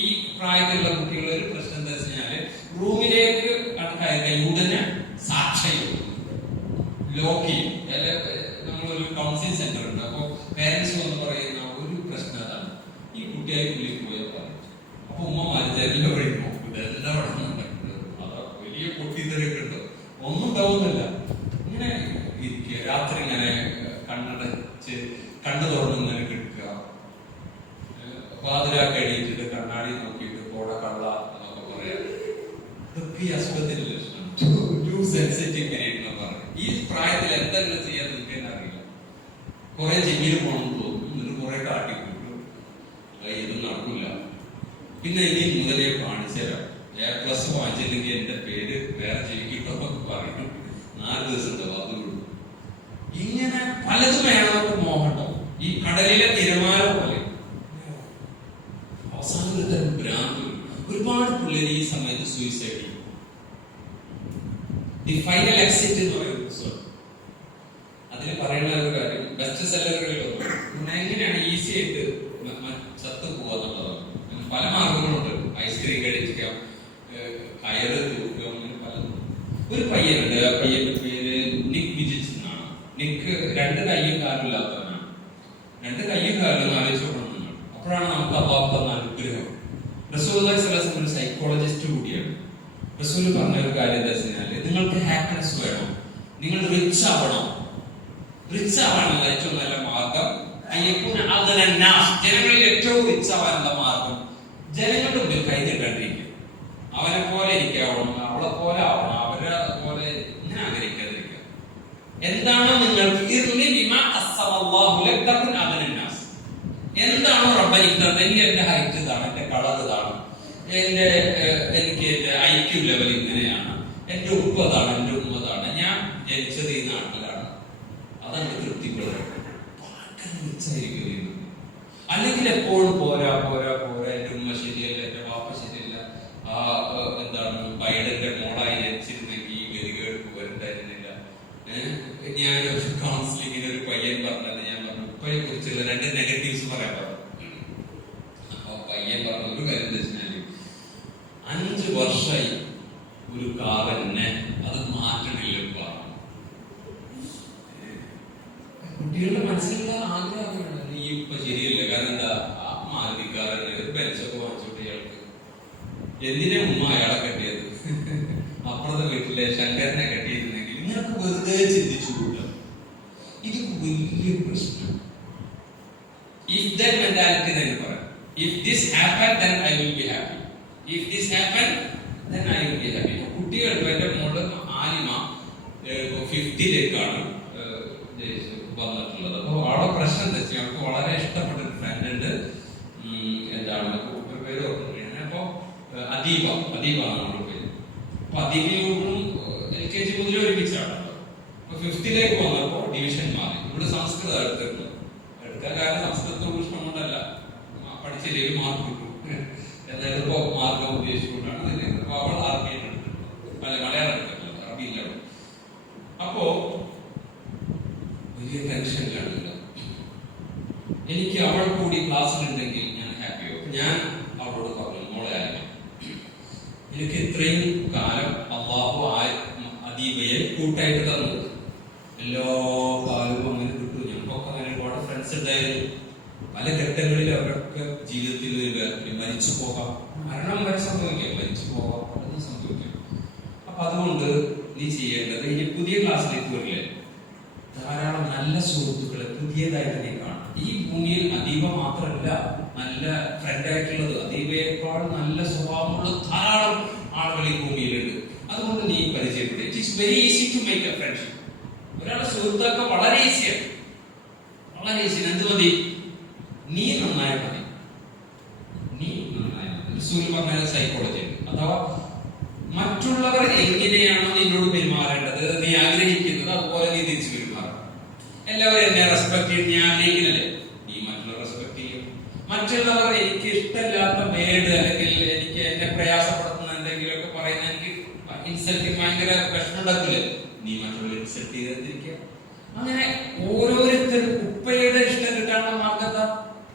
ഈ പ്രായത്തിലുള്ള കുട്ടികളുടെ ഒരു പ്രശ്നം എന്താ വെച്ച് കഴിഞ്ഞാല് റൂമിലേക്ക് കണക്കായി ഉടനെ സാക്ഷ്യം ലോക്ക് ചെയ്യും. നമ്മളൊരു കൗൺസിലിംഗ് സെന്റർ ഉണ്ട്. അപ്പൊ പേരൻസ് വന്ന് പറയുന്ന ഒരു പ്രശ്നം അതാണ്, ഈ കുട്ടിയായി ഉള്ളിൽ പോയാൽ പറയും. അപ്പൊ ഉമ്മമാര് ജനലിന്റെ വഴി നോക്കും, എന്താ പഠനം നടക്കുന്നത്, അതാ വലിയ പൊട്ടിത്തെറിയൊക്കെ ഉണ്ട്, ഒന്നും ഉണ്ടാവുന്നില്ല. ഇങ്ങനെ ഇരിക്കുക, രാത്രി ഇങ്ങനെ കണ്ണടച്ച് കണ്ണു തുറന്ന് ഇങ്ങനെ കിടക്കുക, വാതിലാക്കി എണീറ്റിട്ട് കണ്ണാടി നോക്കിയിട്ട് പോട കള്ള എന്നൊക്കെ പറയാം. ഇതൊക്കെ ഈ അസുഖത്തിന്റെ ലക്ഷണം. ഈ പ്രായത്തിൽ എന്തെങ്കിലും ചെയ്യാൻ നിങ്ങൾക്ക് തന്നെ അറിയില്ല. കുറെ ജിമ്മിന് പോകണമെന്ന് തോന്നും, എന്നിട്ട് കുറെ കാട്ടിക്കൂട്ടും, ഇതും നടക്കില്ല. പിന്നെ ഇനി മുതലേ കാണിച്ചു തരാം, A+ വാങ്ങിച്ചില്ലെങ്കിൽ എന്റെ പേര് വേറെ ജീവിക്കിട്ടോ പറയും. 4 ദിവസം അത് വിടും. ഇങ്ങനെ പലതും വേണമെന്ന് മോഹട്ടോ. ഈ കടലിലെ തിരമാല പോലെ അവസാനം ഒരു തരം ഭ്രാന്ത്. ഒരുപാട് പിള്ളേർ ഈ സമയത്ത് സൂയിസൈഡ് ചെയ്യും. ദി ഫൈനൽ എക്സിറ്റ് എന്ന് പറയുന്ന പുസ്തകം, അതിന് പറയുന്ന ഒരു കാര്യം ബെസ്റ്റ് സെല്ലറുകളിൽ എങ്ങനെയാണ് ഈസി ആയിട്ട് ചത്തു പോവാന്നുള്ളതാണ്. പല മാർഗങ്ങളുണ്ട്. ഐസ്ക്രീം കഴിക്കാം, കയറ് തൂക്കുക, അങ്ങനെ പലതും. ഒരു പയ്യനുണ്ട്, ആ പയ്യന്റെ പേര് നിക് വിജിച്ച് എന്നാണ്. നിക്ക് 2 കൈയും കാലും ഇല്ലാത്തവനാണ്. 2 കൈയും കാലും ആലോചിച്ചോളണം നിങ്ങൾ. അപ്പോഴാണ് നമുക്ക് അള്ളാഹു തന്ന അനുഗ്രഹം. റസൂലുള്ളാഹി സ്വല്ലല്ലാഹു അലൈഹി വസല്ലം ഒരു സൈക്കോളജിസ്റ്റ് കൂടിയാണ്. റസൂൽ പറഞ്ഞ ഒരു കാര്യം എന്താ വെച്ചാൽ, നിങ്ങൾക്ക് ഹാപ്പിനെസ് വേണോ, നിങ്ങൾ റിച്ച് ആവണം. റിച്ച് ആവാനുള്ള ഏറ്റവും നല്ല മാർഗം ജനങ്ങളിൽ ഏറ്റവും റിച്ച് ആവാനുള്ള മാർഗം ജനങ്ങളുടെ മുമ്പിൽ കൈ നീട്ടാണ്ടിരിക്കും. അവനെ പോലെ എനിക്കാവണം, അവളെ പോലെ ആവണം, അവരെ പോലെ ഇങ്ങനെ ആഗ്രഹിക്കാതിരിക്കുക. എന്താണോ നിങ്ങൾക്ക് എന്താണോ റബ്ബനിക്കുന്നത്, എന്റെ ഹൈറ്റ് ഇതാണ്, എന്റെ കളർ ഇതാണ്, എനിക്ക് എന്റെ ഐക്യു ലെവൽ ഇങ്ങനെയാണ്, എന്റെ ഉപ്പ് അതാണ്, എന്റെ ഉമ്മ അതാണ്, ഞാൻ ജനിച്ചത് ഈ നാട്ടിലാണ്, അതാണ് തൃപ്തിപ്പെടുന്നത്. അല്ലെങ്കിൽ എപ്പോഴും പോരാ പോരാ പോരാ, എന്റെ ഉമ്മ ശരിയല്ല, എന്റെ വാപ്പ ശരിയല്ല, എന്താണ് ബൈഡന്റെ മോളായി ജനിച്ചിരുന്നെങ്കിൽ ഈ ഗതികേട് വരണ്ടായിരുന്നില്ല. ഞാനൊരു കൗൺസിലിങ്ങിന് ഒരു പയ്യൻ പറഞ്ഞത് ഞാൻ പറഞ്ഞു, ഉപ്പയെ കുറിച്ചുള്ള 2 നെഗറ്റീവ്സ് പറയാൻ പറഞ്ഞു. അപ്പൊ പയ്യൻ പറഞ്ഞ ഒരു കാര്യം എന്താ വെച്ചാല്, 5 വർഷമായി ഒരു കാറന്നെ അത് മാറ്റണില്ല. കുട്ടികളുടെ മനസ്സിലുള്ള ആഗ്രഹമാണ് ഈ ഇപ്പൊ ശരിയല്ല. കാരണം എന്താ, മാരുതിക്കാരന് ഒരു ബെൻസൊക്കെ വാങ്ങിച്ചോട്ടെ ഇയാൾക്ക്. എന്തിനാ ഉമ്മ അയാളെ കെട്ടിയത്? അപ്പുറത്തെ വീട്ടിലെ ശങ്കരനെ കെട്ടിയിരുന്നെങ്കിൽ ഇങ്ങനൊക്കെ വെറുതെ ചിന്തിച്ചുകൂട്ട. ഇത് വലിയ പ്രശ്നം. If that mentality തന്നെ പറയാം. If this happen, then I will be happy. If this happen, then I will be happy. കുട്ടികൾക്ക് എന്റെ മോള് ആലിമ 50ലേക്കാണ് വന്നിട്ടുള്ളത്. അപ്പൊ അവളെ പ്രശ്നം എന്താ വെച്ചാൽ അവൾക്ക് വളരെ ഇഷ്ടപ്പെട്ട ഒരു ഫ്രണ്ട് ഉണ്ട്. എന്താണ് പേര് ഓർമ്മ. അപ്പൊ അദീബ ആണ് അവളുടെ പേര്. അപ്പൊ അദീബയോടും LKG മുതലേ ഒരുമിച്ചാണല്ലോ. അപ്പൊ 5ലേക്ക് വന്നപ്പോ ഡിവിഷൻ മാറി. ഇവിടെ സംസ്കൃതം എടുക്കാൻ കാരണം സംസ്കൃതത്തോട് ഇഷ്ടം കൊണ്ടല്ല, പഠിച്ചില്ലെങ്കിൽ മാർക്ക് കിട്ടും എന്നെടുപ്പോ മാർഗം ഉദ്ദേശിച്ചുകൊണ്ടാണ് അതിന്. അപ്പൊ അവൾ അറബിയാണ് എടുത്തിട്ടുള്ളത്, അല്ല മലയാളം എടുത്തിട്ടുള്ളത്, അറബിയില്ല. അപ്പോ വലിയ ടെൻഷനിലാണ്. എനിക്ക് അവൾ കൂടി ക്ലാസ്സിലുണ്ടെങ്കിൽ ഞാൻ ഹാപ്പിയോ. ഞാൻ അവളോട് പറഞ്ഞു, മോളെ എനിക്ക് ഇത്രയും കാലം അള്ളാഹു അദീബയെ കൂട്ടായിട്ട് തന്നത്, എല്ലാ കാലവും അങ്ങനെ കിട്ടും. ഞങ്ങൾക്കൊക്കെ അങ്ങനെ ഒരുപാട് ഫ്രണ്ട്സ് ഉണ്ടായിരുന്നു. പല ഘട്ടങ്ങളിൽ അവരൊക്കെ ജീവിതത്തിൽ മരിച്ചു പോകാം, മരണം വരെ സംഭവിക്കാം, മരിച്ചു പോകാം, പലതും സംഭവിക്കാം. അപ്പൊ അതുകൊണ്ട് നീ ചെയ്യേണ്ടത്, ഇനി പുതിയ ക്ലാസ്സിലേക്ക് വരില്ലേ, ധാരാളം നല്ല സുഹൃത്തുക്കളെ പുതിയതായിട്ട് നീ കാണും. ഈ ഭൂമിയിൽ അദീബ മാത്രമല്ല നല്ല ഫ്രണ്ട് ആയിട്ടുള്ളത്, അദീബയേക്കാൾ നല്ല സ്വഭാവമുള്ള ധാരാളം ആളുകൾ ഈ ഭൂമിയിലുണ്ട്. അതുകൊണ്ട് നീ പരിചയപ്പെടുക. It is very easy to make a friendship. ഒരാളെ സുഹൃത്തൊക്കെ വളരെ ഈസിയാണ്, വളരെ ഈസിയാണ്. എന്ത് മതി? നീ നന്നായി മതി. നീ നന്നായി മതി. റസൂൽ പറഞ്ഞ സൈക്കോളജി. അഥവാ മറ്റുള്ളവർ എങ്ങനെയാണോ നിന്നോട് പെരുമാറേണ്ടത്, നീ ആഗ്രഹിക്കുന്നത്, അതുപോലെ നീ തിരിച്ചു പെരുമാറണം. എല്ലാവരും എന്നെ റെസ്പെക്ട് ചെയ്യും, ഞാൻ ആഗ്രഹിക്കുന്നില്ലേ, നീ മറ്റുള്ളവർ റെസ്പെക്ട് ചെയ്യും. മറ്റുള്ളവർ എനിക്ക് ഇഷ്ടമില്ലാത്ത വേർഡ് അല്ലെങ്കിൽ എനിക്ക് എന്നെ പ്രയാസപ്പെടുത്തുന്ന എന്തെങ്കിലുമൊക്കെ പറയുന്ന എനിക്ക് ഇൻസൾട്ടിങ് ഭയങ്കര പ്രശ്നം ഉണ്ടാക്കില്ലേ, നീ മറ്റുള്ളവർ ഇൻസൾട്ട് ചെയ്തിരിക്കുക. അങ്ങനെ ഓരോരുത്തരും ഉപ്പയുടെ ഇഷ്ടം കിട്ടാനുള്ള മാർഗത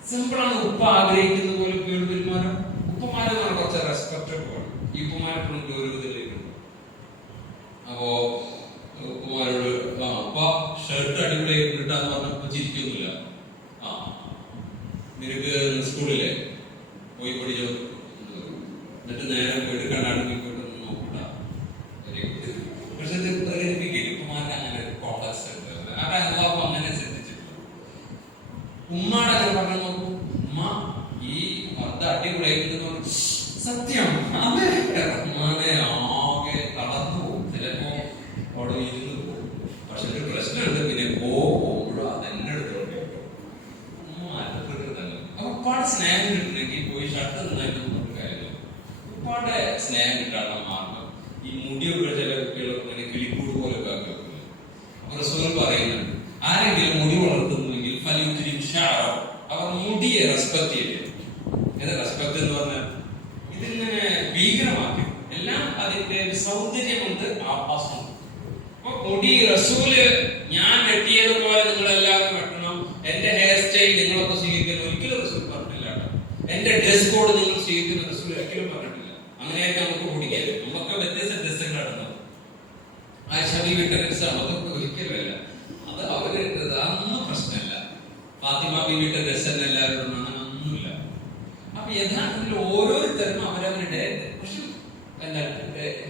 സിമ്പിളാണ്. ഉപ്പ ആഗ്രഹിക്കുന്ന പോലെ പെരുമാറും. ഉപ്പമാരെ കുറച്ച് റെസ്പെക്ട് വേണം. ഈ ഉപ്പമാരെപ്പോഴും ഗൗരവത്തിലേക്ക്. അപ്പോ ഉപ്പമാരോട് അപ്പ ഷർട്ട് അടിപൊളിയായിട്ട് കിട്ടാന്ന് പറഞ്ഞപ്പോ ചിരിക്കൊന്നുമില്ല. നിനക്ക് സ്കൂളിലെ പോയി പഠിച്ചോ, എന്നിട്ട് നേരെ പോയിട്ട് കണ്ണാടി പോയിട്ട് നോക്കൂട്ട. പക്ഷെ ഇത് പ്രകടിപ്പിക്കില്ല. ഉപ്പമാർക്ക് അങ്ങനെ കോൺടാക്ട് ഉണ്ട്. അതാ എല്ലാവർക്കും അങ്ങനെ ശ്രദ്ധിച്ചിട്ടുണ്ട്. ഉമ്മാടെ അങ്ങനെ പറഞ്ഞു നോക്കൂ, ഉമ്മ ഈ ഭർത്ത അടിപൊളിയായിട്ട് സത്യം ആകെ തളർന്നു പോകും. ചിലപ്പോ അവിടെ ഇരുന്ന് പോകും. പക്ഷെ ഒരു പ്രശ്നമുണ്ട്, പിന്നെ പോകുമ്പോഴോ അതെന്നെ എടുത്തോണ്ട് ഒരുപാട് സ്നേഹം കിട്ടണമെങ്കിൽ പോയി ഷർട്ട് നന്നായിട്ട് നോക്കി കാര്യമില്ല. ഒരുപാട് സ്നേഹം കിട്ടാനുള്ള മാർഗം ഈ മുടിയൊക്കെ ചില കുട്ടികളൊക്കെ കിളിക്കൂട് പോലൊക്കെ ആക്കി വെക്കുന്നത്. അപ്പൊ റസൂൽ പറയുന്നുണ്ട്, ആരെങ്കിലും മുടി വളർത്തുന്നുവെങ്കിൽ അവർ മുടിയെ റെസ്പെക്ട് ചെയ്യും. ഏതാ റെസ്പെക്ട് എന്ന് പറഞ്ഞാൽ ഇതിങ്ങനെ ഭീകരമാക്കി എല്ലാം അതിന്റെ സൗന്ദര്യമുണ്ട്, ആഭാസമുണ്ട്. അപ്പൊ മുടി റസൂല് ഞാൻ വെട്ടിയതുപോലെ നിങ്ങൾ എല്ലാവരും വെട്ടണം, എന്റെ ഹെയർ സ്റ്റൈൽ നിങ്ങളൊക്കെ സ്വീകരിക്കുന്ന ഒരിക്കലും റസൂൽ പറഞ്ഞില്ല. എന്റെ ഡ്രസ് കോഡ് നിങ്ങൾ സ്വീകരിക്കുന്ന റസൂൽ ഒരിക്കലും പറഞ്ഞിട്ടില്ല. അങ്ങനെയൊക്കെ നമുക്ക് കുടിക്കാൻ നമ്മളൊക്കെ വ്യത്യസ്ത ഡ്രസ്സുകൾ ഇടുന്നത്. ആ ഷബി വിട്ട ഡ്രസ്സാണ്, അതൊക്കെ ഒരിക്കലല്ല. അത് അവര് അതൊന്നും പ്രശ്നമല്ല. ഫാത്തിമ ബീവിയുടെ ഡ്രസ് തന്നെ എല്ലാവരും അങ്ങനെ ഒന്നുമില്ല. അപ്പൊ യഥാർത്ഥത്തിൽ ഓരോരുത്തരും അവരവരുടെ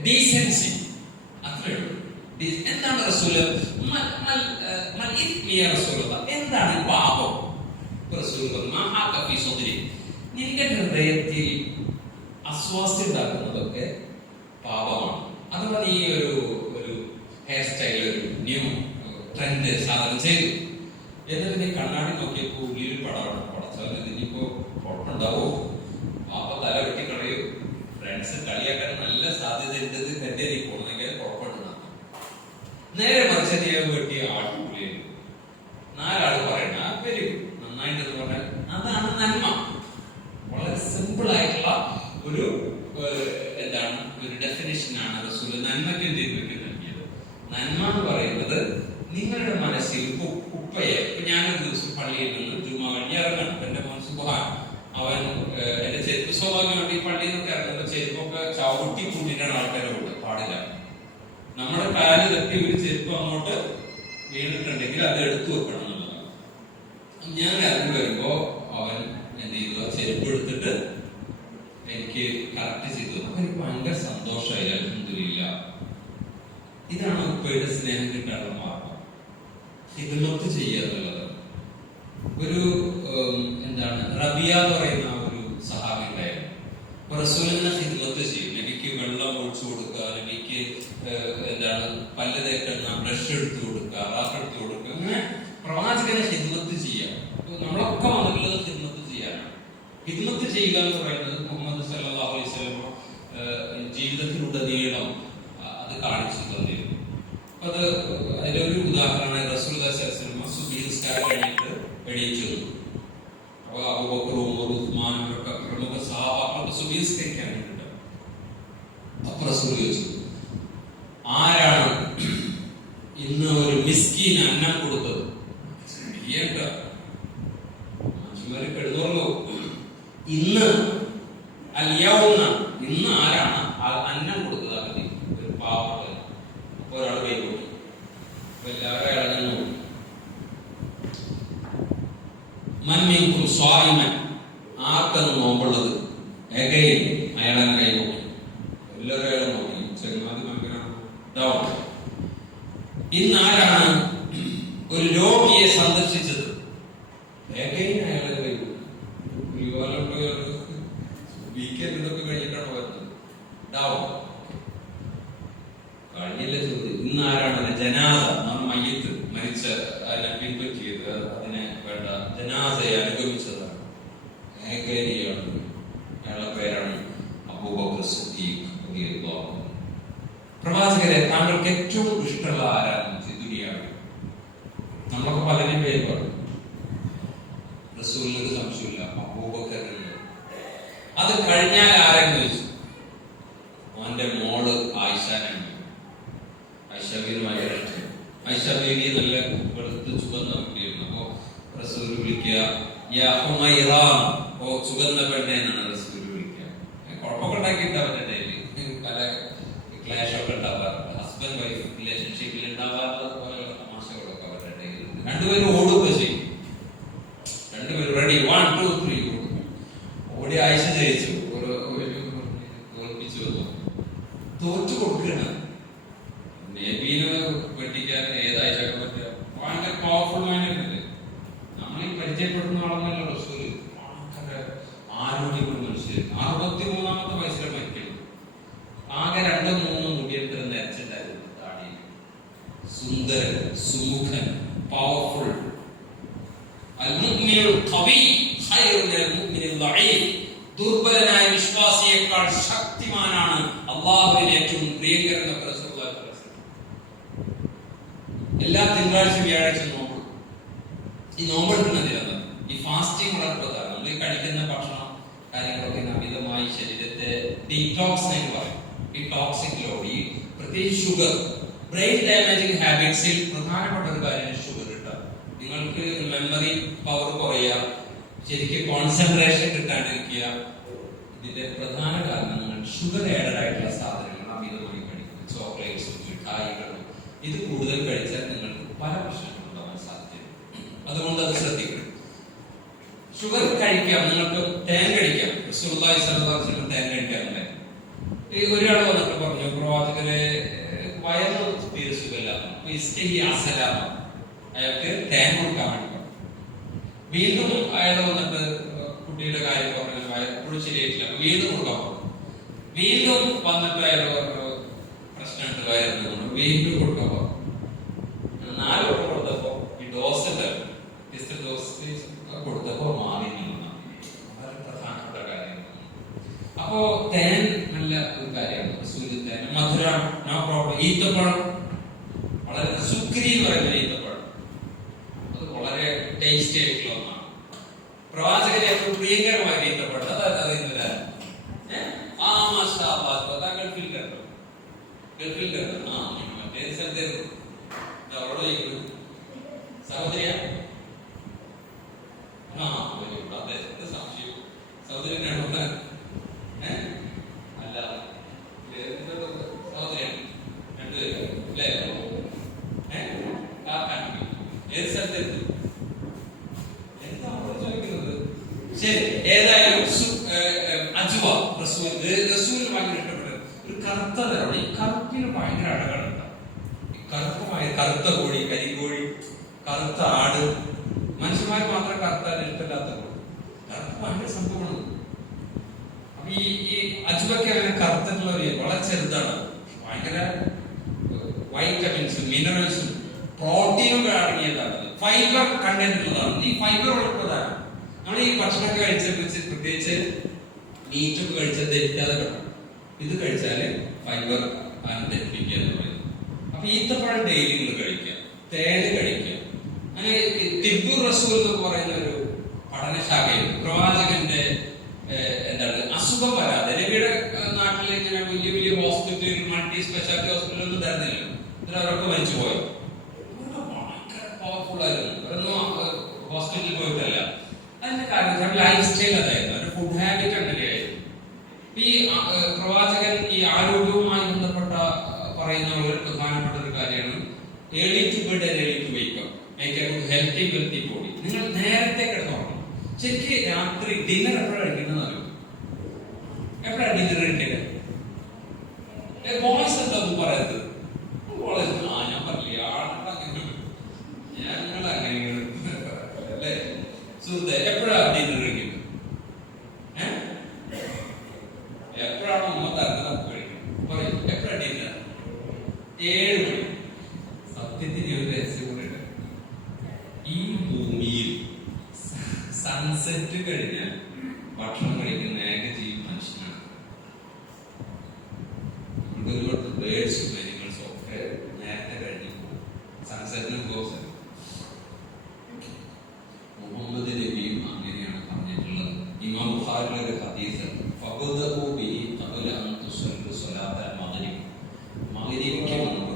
ഡീസൻസി അത്രേ ഉള്ളൂ. എന്താണ് റസൂല്? എന്താണ് പാപം? നിന്റെ ഹൃദയത്തിൽ അസ്വാസ്ഥ്യം ഉണ്ടാക്കുന്നതൊക്കെ പാപമാണ്. അതുപോലെ ഈ ഒരു ഹെയർ സ്റ്റൈൽ, ഒരു ന്യൂ ട്രെൻഡ് സാധനം ചെയ്തു. എന്നിട്ട് നീ കണ്ണാടി നോക്കിയപ്പോ ഉള്ളിൽ പടച്ചാൽ ഇതിനിപ്പോ കുഴപ്പമുണ്ടാവോ? പാപ്പ തല വെട്ടി കളയൂ, ഫ്രണ്ട്സ് കളിയാക്കാൻ നല്ല സാധ്യത ഉണ്ടത് കരുതി നീ പോകുന്നെങ്കിൽ കുഴപ്പമുണ്ടെന്നാണ്. നേരെ മറിച്ച് നീ വെട്ടി ആട്ടുപുള്ളിയും 4 ആള് പറയണ വെരി നന്നായിട്ടെന്ന് പറഞ്ഞാൽ അതാണ് നന്മ. വളരെ സിമ്പിൾ ആയിട്ടുള്ള ഒരു എന്താണ് ഒരു ഡെഫിനിഷനാണ് റസൂല് നന്മയ്ക്ക് എന്ത് നൽകിയത്. നന്മ എന്ന് പറയുന്നത് നിങ്ങളുടെ മനസ്സിൽ കുപ്പയെ, ഞാനൊരു ദിവസം പള്ളിയിൽ നിന്ന് ജുമ കഴിഞ്ഞ് ഇറങ്ങണം. എന്റെ മോൻ സുബഹാൻ, അവൻ എന്റെ ചെരുപ്പ് സ്വാഭാവികമായിട്ട് ഈ പള്ളിയിൽ നിന്നൊക്കെ ഇറങ്ങുമ്പോൾ ചെരുപ്പൊക്കെ ചവിട്ടി കൂട്ടിയിട്ടാണ് ആൾക്കാരോട് പാടില്ല. നമ്മുടെ കാല് തട്ടി ഒരു ചെരുപ്പ് അങ്ങോട്ട് വീണിട്ടുണ്ടെങ്കിൽ അത് എടുത്തു വെക്കണം എന്നുള്ളതാണ്. ഞാൻ ഇറങ്ങി വരുമ്പോ അവൻ എന്ത് ചെയ്തു, ആ ചെരുപ്പ് എടുത്തിട്ട് എനിക്ക് കറക്റ്റ് ചെയ്തു. അപ്പൊ എനിക്ക് ഭയങ്കര സന്തോഷമായി. അൽഹംദുലില്ലാ. ഇതാണ് ഉപ്പയുടെ സ്നേഹം കിട്ടാനുള്ള മാർഗം. ഹിദ്മത്ത് ചെയ്യുക എന്നുള്ളത്. ഒരു എന്താണ് റബിയ എന്ന് പറയുന്ന ഒരു സഹാബി ഉണ്ടായിരുന്നു. റസൂലിനെ ഹിദ്മത്ത് ചെയ്യും. നബിക്ക് വെള്ളം ഒഴിച്ചു കൊടുക്കുക, നബിക്ക് എന്താണ് പല്ല് തേക്കുന്ന ബ്രഷ് എടുത്തു കൊടുക്കുക, റാക്ക് എടുത്തു കൊടുക്കുക, അങ്ങനെ പ്രവാചകനെ ഹിദ്മത്ത് ചെയ്യാം. നമ്മളൊക്കെ വന്നിട്ടുള്ളത് ഹിദ്മത്ത് ചെയ്യാനാണ്. ഹിദ്മത്ത് ചെയ്യുക എന്ന് പറയുന്നത് മുഹമ്മദ് സല്ലല്ലാഹു അലൈഹി വസല്ലം ജീവിതത്തിലുടനീളം അത് കാണിച്ചു തന്നിരുന്നു. അത് അതിലൊരു ഉദാഹരണമാണ് റസൂലുള്ളാഹി സ്വല്ലല്ലാഹു അലൈഹി വസല്ലം സുബ്ഹി നിസ്കാരം കഴിഞ്ഞിട്ട് എണീച്ചു. അപ്പോൾ അബൂബക്കർ, ഉമർ, ഉസ്മാൻ ഒക്കെ പ്രമുഖ സഹാബാക്കളൊക്കെ സുബ്ഹി നിസ്കരിക്കാൻ വേണ്ടിയിട്ട്. അപ്പോൾ റസൂൽ ചോദിച്ചു, ആരാണ് ഇന്ന് ഒരു മിസ്കീൻ അന്നം കൊടുത്തത്? മനുഷ്യന്മാര് കെടുന്നുള്ളൂ. ഇന്ന് ഇന്ന് ആരാണ് അന്നം കൊടുത്തത്? അഗതി ഒരു പാവപ്പെട്ട. അപ്പൊ ഒരാൾ കൈ കൊടുത്തു. അപ്പൊ എല്ലാവരും അയാളെ തന്നെ കൊടുത്തു. മൻമിൻകും സ്വായിമൻ, ആർക്കെന്ന് നോമ്പുള്ളത്? എകയിൽ അയാളെ കൈ കൊടുത്തു. എല്ലാവരും അയാളെ നോക്കി. ചെങ്ങാതി ഭയങ്കര. ഇന്ന് ആരാണ് ഒരു രോഗിയെ സന്ദർശിച്ചത്? എകയിൽ അയാളെ കൈ കൊടുത്തു. വീക്കെൻഡ് ഇതൊക്കെ കഴിഞ്ഞിട്ടാണ് വരുന്നത്. കഴിഞ്ഞില്ല ചോദ്യം. ഇന്ന് ആരാണ് ജനാസ, മയ്യത്ത് മരിച്ച അതിനെ പിൻപറ്റിയത്, അതിനെ വേണ്ട ജനാസയെ അനുഗമിച്ചതാണ്? അയാളുടെ പേരാണ് അബൂബക്കർ സിദ്ദീഖ് റളിയല്ലാഹു അൻഹു. പ്രവാചകരെ, താങ്കൾക്ക് ഏറ്റവും ഇഷ്ടമുള്ള ആരാണ് ദുനിയാവിൽ? നമ്മളൊക്കെ പലരും പേര് പറഞ്ഞു. റസൂലിനൊരു സംശയമില്ല, അബൂബക്കറിന്. അത് കഴിഞ്ഞാൽ ആരെന്ന് ചോദിച്ചു. അവന്റെ മോള് ആയിഷാനാണ്. ഐഷ ബീവി നല്ല വെളുത്ത് ചുവന്ന കുട്ടിയായിരുന്നു. അപ്പോ റസൂൽ വിളിക്കുക, യാ ഹുമൈറ, ഓ ചുവന്ന പെണ്ണെ എന്നാണ് റസൂൽ വിളിക്കുക. കുഴപ്പമൊക്കെ ഉണ്ടാക്കിയിട്ട് അവരുടെ ഇടയിൽ പല ക്ലാഷൊക്കെ ഉണ്ടാവാറുണ്ട്. ഹസ്ബൻഡ് വൈഫ് റിലേഷൻഷിപ്പിൽ ഉണ്ടാവാറുള്ളത് പോലെയുള്ള തമാശകളൊക്കെ അവരുടെ ഇടയിൽ. രണ്ടുപേരും ഓടുക ചെയ്യും. രണ്ടുപേരും റെഡി 1 2 3 ഓടി. ആയിഷ ജയിച്ചു. തോൽപ്പിച്ചു വന്നു. തോറ്റു കൊടുക്കുകയാണ്. നബീനെ വെട്ടിക്കാൻ ഏത് ആയിഷക്ക് പറ്റുക? ഭയങ്കര പവർഫുൾ മൈൻഡല്ലേ. നമ്മൾ ഈ പരിചയപ്പെടുന്ന ആളെന്നല്ല റസൂല്. ഭയങ്കര ആരോഗ്യമുള്ള മനുഷ്യർ. 63-ാമത്തെ വയസ്സിലെ മരിക്കുന്നു. ആകെ 2-3 മുടിയെടുത്ത് നരച്ചിട്ടായിരുന്നു താടി. സുന്ദരൻ, സുമുഖൻ, പവർഫുൾ. ദുർബലനായ വിശ്വാസിയേക്കാൾ ശക്തിമാനാണ് അള്ളാഹുവിന് ഏറ്റവും പ്രിയങ്കരൻ. എല്ലാ തിങ്കളാഴ്ച വ്യാഴാഴ്ച നോമ്പ്. ഈ നോമ്പെടുക്കുന്നതിലാണ് ഈ ഫാസ്റ്റിംഗ് വളരെ പ്രധാനം. നമ്മൾ ഈ കഴിക്കുന്ന ഭക്ഷണം കാര്യങ്ങളൊക്കെ അമിതമായി ശരീരത്തെ ഡീടോക്സ് എന്ന് പറയും. ഈ ടോക്സിക് ലോഡ്, ഈ പ്രത്യേകിച്ച് ഷുഗർ, ബ്രെയിൻ ഡാമേജിങ് ഹാബിറ്റ്സിൽ പ്രധാനപ്പെട്ട ഒരു കാര്യമാണ് ഷുഗർ കിട്ടുക. നിങ്ങൾക്ക് മെമ്മറി പവർ കുറയുക, ശരിക്കും കോൺസെൻട്രേഷൻ കിട്ടാണ്ടിരിക്കുക. ഇതിന്റെ പ്രധാന കാരണങ്ങൾ ഷുഗർ ആഡഡ് ആയിട്ടുള്ള സാധനങ്ങൾ അമിതമായി കഴിക്കും. ചോക്ലേറ്റ്സ്, മിഠായികൾ, ഇത് കൂടുതൽ കഴിച്ചാൽ നിങ്ങൾക്ക് പല പ്രശ്നങ്ങളും ഉണ്ടാവാൻ സാധ്യതയുണ്ട്. അതുകൊണ്ട് അത് ശ്രദ്ധിക്കണം. ഷുഗർ കഴിക്കാം, നിങ്ങൾക്ക് തേൻ കഴിക്കാം. റസൂലുള്ളാഹി സ്വല്ലല്ലാഹു അലൈഹി വസല്ലം തേൻ കഴിക്കാറുണ്ട്. ഒരാൾ വന്നിട്ട് പറഞ്ഞു, പ്രവാചകരെ വയറ് തീരെ സുഖമില്ല. അപ്പൊ ഇസ്തഹി അസലാമ, അയാൾക്ക് തേൻ കൊടുക്കാൻ വേണ്ടി പറഞ്ഞു. വീണ്ടും അയാൾ വന്നിട്ട് കുട്ടിയുടെ കാര്യം പറഞ്ഞു, എപ്പോഴും ശരിയായിട്ടില്ല. വീണ്ടും കൊടുക്കാൻ പറഞ്ഞു. വീണ്ടും വന്നിട്ട് അയാൾ പറഞ്ഞു പ്രശ്നമുണ്ട് വയറിന്, വീണ്ടും കൊടുക്കാൻ പറഞ്ഞു. 4 വട്ടം കൊടുത്തപ്പോ ഈ ഡോസ് ഉണ്ടല്ലോ, ഡോസ് കൊടുത്തപ്പോ മാറി. വളരെ പ്രധാനപ്പെട്ട കാര്യം. അപ്പോ തേൻ നല്ല ഒരു കാര്യമാണ്. സൂര്യതേൻ, മധുരം, നോ പ്രോബ്ലം. ഈത്തപ്പഴം, വളരെ സുക്രി എന്ന് പറയുന്ന ഈത്തപ്പഴം, അത് വളരെ ടേസ്റ്റി ആയിട്ടുള്ള ഒന്നാണ്. പ്രവാചകന് ഏറ്റവും പ്രിയങ്കരമായ ഈത്തപ്പഴം അത് ഇന്നില്ല. ഗൾഫിൽ കണ്ടു, ഗൾഫിൽ കണ്ടു. മറ്റേ സ്ഥലത്തേക്ക് അവരോട് ചോദിക്കുന്നു, സഹോദരിയ സംശയം സഹോദരി അല്ല സഹോദരിയാണ് രണ്ടുപേരും അല്ലേ? ഏത് സ്ഥലത്തെത്തി? എന്താ അവരോട് ചോദിക്കുന്നത്? ശരി, ഏതായാലും അജുവ റസൂൽ ഭയങ്കര ഇഷ്ടപ്പെട്ടത് ഒരു കറുത്ത നിറമാണ്. ഈ കറുപ്പിന് ഭയങ്കര അഴകാണ്. ഈ കറുത്ത കോഴി, കരിക്കോഴി, കറുത്ത ആട്. മനുഷ്യന്മാർ മാത്രം കറുത്താൽ ഇഷ്ടമില്ലാത്ത കറുപ്പ് ഭയങ്കര സംഭവമാണ്. അപ്പൊ ഈ അജുവയ്ക്ക് അങ്ങനെ കറുത്തിട്ടുള്ള വളരെ ചെറുതാണ്. ഭയങ്കര വൈറ്റമിൻസും മിനറൽസും പ്രോട്ടീനും അടങ്ങിയതാണ്. ഫൈബർ കണ്ടന്റ് ഉള്ളതാണ്. ഈ ഫൈബർ ഉള്ളതാണ്. നമ്മൾ ഈ ഭക്ഷണമൊക്കെ കഴിച്ച പ്രത്യേകിച്ച് മീറ്റൊക്കെ കഴിച്ചാൽ ദഹിക്കാതെ കിട്ടും. ഇത് കഴിച്ചാല് ഫൈബർ ദഹിപ്പിക്കുക എന്ന് പറയുന്നത്. അപ്പൊ ഈത്തപ്പഴം ഡെയിലി നിങ്ങൾ കഴിക്കുക, തേന് കഴിക്കുക. അങ്ങനെ തിബ്ബുർ റസൂൽ എന്ന് പറയുന്ന ഒരു പഠനശാഖയിൽ പ്രവാചകന്റെ എന്താണ് അസുഖം വരാതെ, നബിയുടെ നാട്ടിൽ ഇങ്ങനെ വലിയ വലിയ ഹോസ്പിറ്റൽ, മൾട്ടി സ്പെഷ്യാലിറ്റി ഹോസ്പിറ്റൽ ഒന്നും തരുന്നില്ല. അവരൊക്കെ മരിച്ചു പോയി. ഭയങ്കര പവർഫുൾ ആയിരുന്നു. അവരൊന്നും ഹോസ്പിറ്റലിൽ പോയിട്ടല്ല. അതിന്റെ കാരണം ലൈഫ് സ്റ്റൈൽ അതായിരുന്നു, അവരുടെ ഫുഡ് ഹാബിറ്റ് അങ്ങനെയായിരുന്നു. ഈ പ്രവാചകൻ ഈ ആരോഗ്യവുമായി ബന്ധപ്പെട്ട പറയുന്ന വളരെ പ്രധാനപ്പെട്ട ഒരു കാര്യമാണ് early to bed and early to wake up, make a good healthy wealthy body. നിങ്ങൾ നേരത്തെ കിടന്നുറങ്ങണം. ശരിക്കും രാത്രി ഡിന്നർ എപ്പോഴാണ് കഴിക്കുന്നത് അറിയോ? എപ്പോഴാണ് ഡിന്നർ കഴിക്കുന്നത്? ബോയ്സ് എന്താ ഒന്നും പറയരുത്. ഞാൻ പറഞ്ഞില്ല, ഞങ്ങൾ അങ്ങനെ അല്ലേ സുഹൃത്തെ? എപ്പോഴാ ഡിന്നർ കഴിക്കുന്നത്? എപ്പോഴാണോ ഉമ്മ തരുന്നത് നമുക്ക് കഴിക്കും. പറയും എപ്പോഴാ ഡിന്നർ? 7 മണി. സത്യത്തിന് ഒരു രഹസ്യം കൂടെ, ഈ ഭൂമിയിൽ സൺസെറ്റ് കഴിഞ്ഞാൽ ഭക്ഷണം കഴിക്കുന്ന ഏക ജീവി മനുഷ്യനാണ്. ഒരുപാട് ബേഡ്സും അനിമൽസും ഒക്കെ നേരത്തെ കഴിഞ്ഞു പോകും. സൺസെറ്റിന് പോകും. മുഹമ്മദ് നബിയും അങ്ങനെയാണ് പറഞ്ഞിട്ടുള്ളത്. ഇമാം ബുഖാരിയുടെ ഒരു ഹദീസ്, ഫഖദഉ ബിഹി ഖബല അൻ തുസല്ലു സ്വലാത്തൽ മഗ്രിബ്, മഗ്രിബിക്ക് മുൻപ്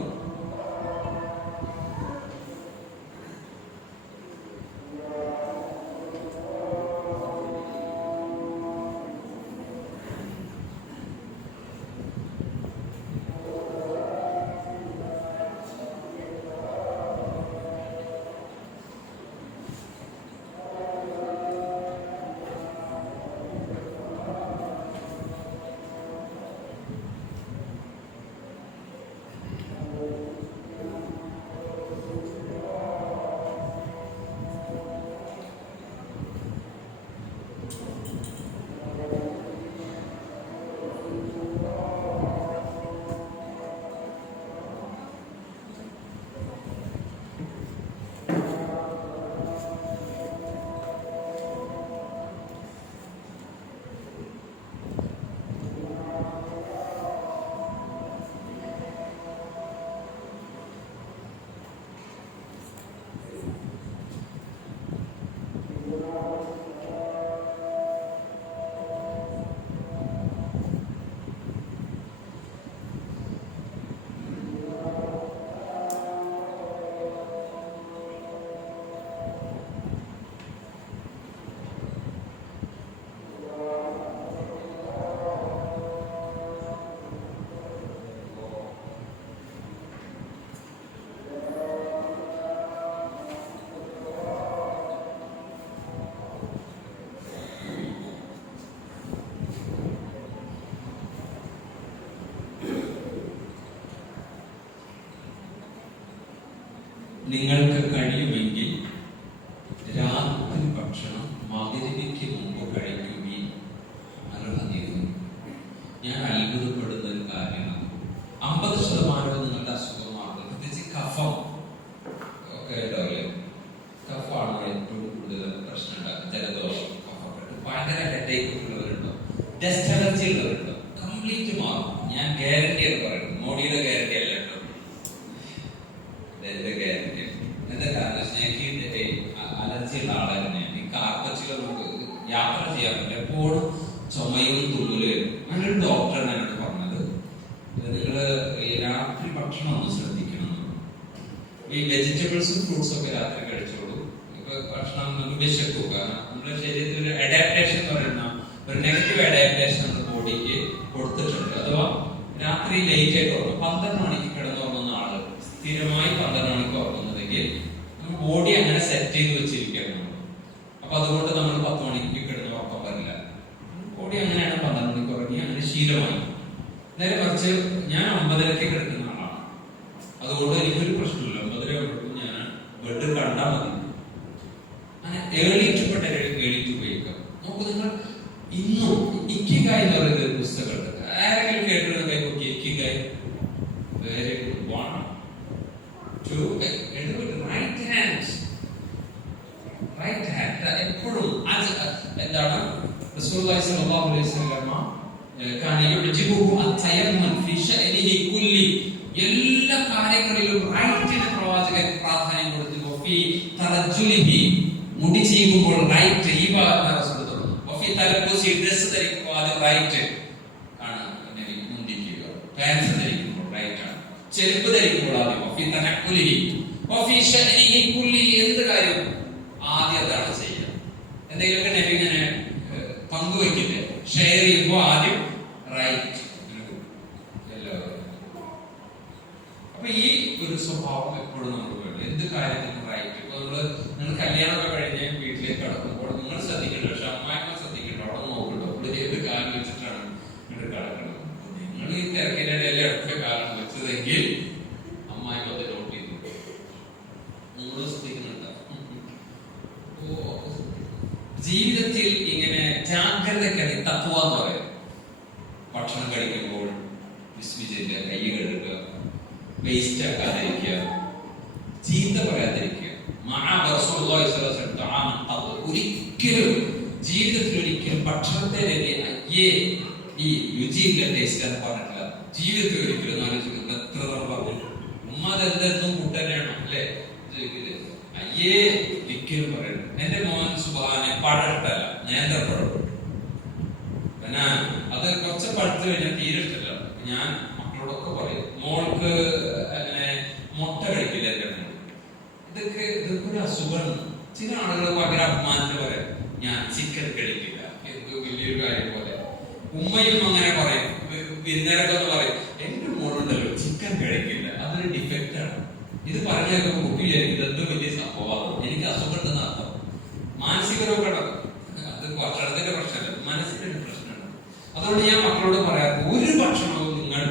നിങ്ങൾക്ക് കഴിയുമെങ്കിൽ രാത്രി ഭക്ഷണം മഗ്‌രിബിക്ക് മുമ്പ് കഴിക്കുകയും അർഹതീരുന്നു. ഞാൻ അത്ഭുതപ്പെടുന്ന ഒരു കാര്യമാണ്. 50% നിങ്ങളുടെ അസുഖമാണ്, പ്രത്യേകിച്ച് കഫം ഒക്കെ ഉണ്ടാവില്ലേ, കഫാണ് ഏറ്റവും കൂടുതൽ പ്രശ്നം ഉണ്ടാക്കുക. ജലദോഷം, കഫക്കെട്ട്, ഭയങ്കര ഹെഡേക്ക് ഉള്ളവരുണ്ടോ, ഡസ്റ്റ് അലർജി ഉള്ളവരുണ്ടോ, കംപ്ലീറ്റ് മാറും. ഞാൻ ഗ്യാരണ്ടി എന്ന് പറയുന്നത്, മോഡിയുടെ ഗ്യാരണ്ടി അല്ല കേട്ടോ, എന്റെ ഗ്യാരണ്ടി. എന്താ കാരണം, എനിക്ക് അലർജി ഉള്ള ആളെ തന്നെയാണ്. ഈ കാർപ്പച്ചിൽ നമുക്ക് യാത്ര ചെയ്യാൻ പറ്റില്ല, എപ്പോഴും ചുമയും തുമ്മലും. അങ്ങനൊരു ഡോക്ടറാണ് എന്നോട് പറഞ്ഞത്, നിങ്ങള് രാത്രി ഭക്ഷണം ഒന്ന് ശ്രദ്ധിക്കണം. ഈ വെജിറ്റബിൾസും ഫ്രൂട്ട്സും ഒക്കെ രാത്രി കഴിച്ചോളൂ. ഇപ്പൊ ഭക്ഷണം നമുക്ക് വിശക്കും, കാരണം നമ്മുടെ ശരീരത്തിൽ ഒരു അഡാപ്റ്റേഷൻ എന്ന് പറയുന്ന ഒരു നെഗറ്റീവ് അഡാപ്റ്റേഷൻ നമ്മുടെ ബോഡിക്ക് കൊടുത്തിട്ടുണ്ട്. അഥവാ രാത്രി ലേറ്റ് ആയിട്ട് ഉറങ്ങും. 12 മണിക്ക് കിടന്നുറങ്ങുന്ന ആള് സ്ഥിരമായി 12 മണിക്ക് ഉറങ്ങുന്നതെങ്കിൽ നമ്മുടെ ബോഡി അങ്ങനെ സെറ്റ് ചെയ്ത് വെച്ചിരിക്കുകയാണ്. അപ്പൊ അതുകൊണ്ട് നമ്മൾ 10 മണിക്ക് കിടന്ന് ഉറക്കം വരില്ല. ബോഡി അങ്ങനെയാണ് 12 മണിക്ക് ഉറങ്ങി, അങ്ങനെ ശീലമായി. നേരെ മറിച്ച് ഞാൻ 9:30 കിടക്കുന്ന ആളാണ്. അതുകൊണ്ട് എനിക്കൊരു പ്രശ്നമില്ല, 9:30 ഞാൻ ബെഡ് കണ്ടാൽ മതി. അങ്ങനെ ഏളിയിട്ടുപ്പെട്ട ഏളിയിട്ട് ഉപയോഗിക്കാം. നോക്കൂ, നിങ്ങൾ ഇന്നും ഇക്കിഗായ് എന്ന് പറയുന്ന ഒരു പുസ്തകമുണ്ട്. ആരെങ്കിലും കേട്ടിരുന്ന കൈ നോക്കി, ikigai. Very good. 1 2 right hand. എപ്പോഴും എന്താണ് റസൂലുള്ളാഹി സ്വല്ലല്ലാഹു അലൈഹി വസല്ലം എല്ലാ കാര്യങ്ങളിലും റൈറ്റിന് പ്രവാചകൻ പ്രാധാന്യം കൊടുത്തു. മുടി ചെയ്യുമ്പോൾ റൈറ്റ്, ഈ ഭാഗത്താണ് റസൂൽ തുടങ്ങുന്നത്. ഡ്രസ് ധരിക്കുമ്പോൾ ആദ്യം റൈറ്റ് ആണ് മുന്തിക്കുക. പാൻസ് ധരിക്കുമ്പോൾ റൈറ്റ് ആണ്. ചെരുപ്പ് ധരിക്കുമ്പോൾ ആദ്യം എന്ത് കാര്യവും ആദ്യം അതാണ് ചെയ്യുക. എന്തെങ്കിലുമൊക്കെ നബി ഇങ്ങനെ പങ്കുവെക്കില്ലേ, ഷെയർ ചെയ്യുമ്പോൾ ആദ്യം റൈറ്റ്. അപ്പൊ ഈ ഒരു സ്വഭാവം എപ്പോഴും നമുക്ക് വേണം. എന്ത് കാര്യത്തിനും റൈറ്റ്. ഇപ്പൊ നിങ്ങൾ കല്യാണമൊക്കെ കഴിഞ്ഞ് വീട്ടിലേക്ക് കടക്കുമ്പോൾ നിങ്ങൾ ശ്രദ്ധിക്കണ്ട, പക്ഷെ അമ്മായിമ്മ ശ്രദ്ധിക്കണ്ട, അവിടെ നോക്കണ്ടോ, ഇവിടെ ഏത് കാലം വെച്ചിട്ടാണ് ഇവിടെ കിടക്കുന്നത്. നിങ്ങൾ ഈ തിരക്കിന്റെ ഇടയിലെ അടുത്ത കാലം വെച്ചതെങ്കിൽ അമ്മായിമ്മ അത് നോട്ട് ചെയ്തു. നിങ്ങൾ ശ്രദ്ധിക്കുന്നുണ്ട്. ജീവിതത്തിൽ ഇങ്ങനെ ജാഗ്രതയ്ക്കാണ് തഖ്വ എന്ന് പറയുന്നത്. ഭക്ഷണം കഴിക്കുമ്പോൾ വിസ്മിച്ചില്ല, കൈ കഴുകുക, വേസ്റ്റ് ആക്കാതിരിക്കുക, ചീത്ത പറയാതിരിക്കുക. ഒരിക്കലും ജീവിതത്തിൽ ഒരിക്കലും ഭക്ഷണത്തെ ഈ രുചിയില്ല, ടേസ്റ്റ് എന്ന് പറഞ്ഞിട്ടില്ല. ജീവിതത്തിൽ ഒരിക്കലും ആലോചിക്കുന്നത് എത്ര തവണ പറഞ്ഞു, ഉമ്മ അതെന്തെന്നും കൂട്ടനാണോ അല്ലെ, അയ്യേ ഒരിക്കലും പറയണം. എന്റെ മോൻ സുബാനെ പഴം ഇട്ടല്ല, നേന്ത്രപ്പഴം. പിന്നെ അത് കുറച്ച് പഴുത്ത് കഴിഞ്ഞാൽ തീരെ ഇഷ്ടല്ല. ഞാൻ മക്കളോടൊക്കെ പറയും, മോൾക്ക് അങ്ങനെ മുട്ട കഴിക്കില്ല എന്റെ മോൾ. ഇതൊക്കെ ഒരു അസുഖമാണ്. ചില ആളുകൾ ഭയങ്കര അഭിമാനത്തിന് പറയാം, ഞാൻ ചിക്കൻ കഴിക്കില്ല, എന്ത് വലിയൊരു കാര്യം പോലെ. ഉമ്മയും അങ്ങനെ പറയും, വിരുന്നേരൊക്കെ പറയും, എന്റെ മോളുണ്ടല്ലോ ചിക്കൻ കഴിക്കില്ല, അതൊരു ഡിഫക്റ്റ് ആണ്. ഇത് പറഞ്ഞു കേൾക്കുമ്പോൾ കുട്ടി വിചാരിക്കും എന്തോ വലിയ സംഭവമാണ്, എനിക്ക് അസുഖം ഉണ്ടെന്ന് അർത്ഥം. മാനസിക രോഗമാണ് അത്, ഭക്ഷണത്തിന്റെ പ്രശ്നമല്ല, മനസ്സിന്റെ പ്രശ്നമാണ്. അതുകൊണ്ട് ഞാൻ മക്കളോട് പറയാം, ഒരു ഭക്ഷണവും നിങ്ങൾ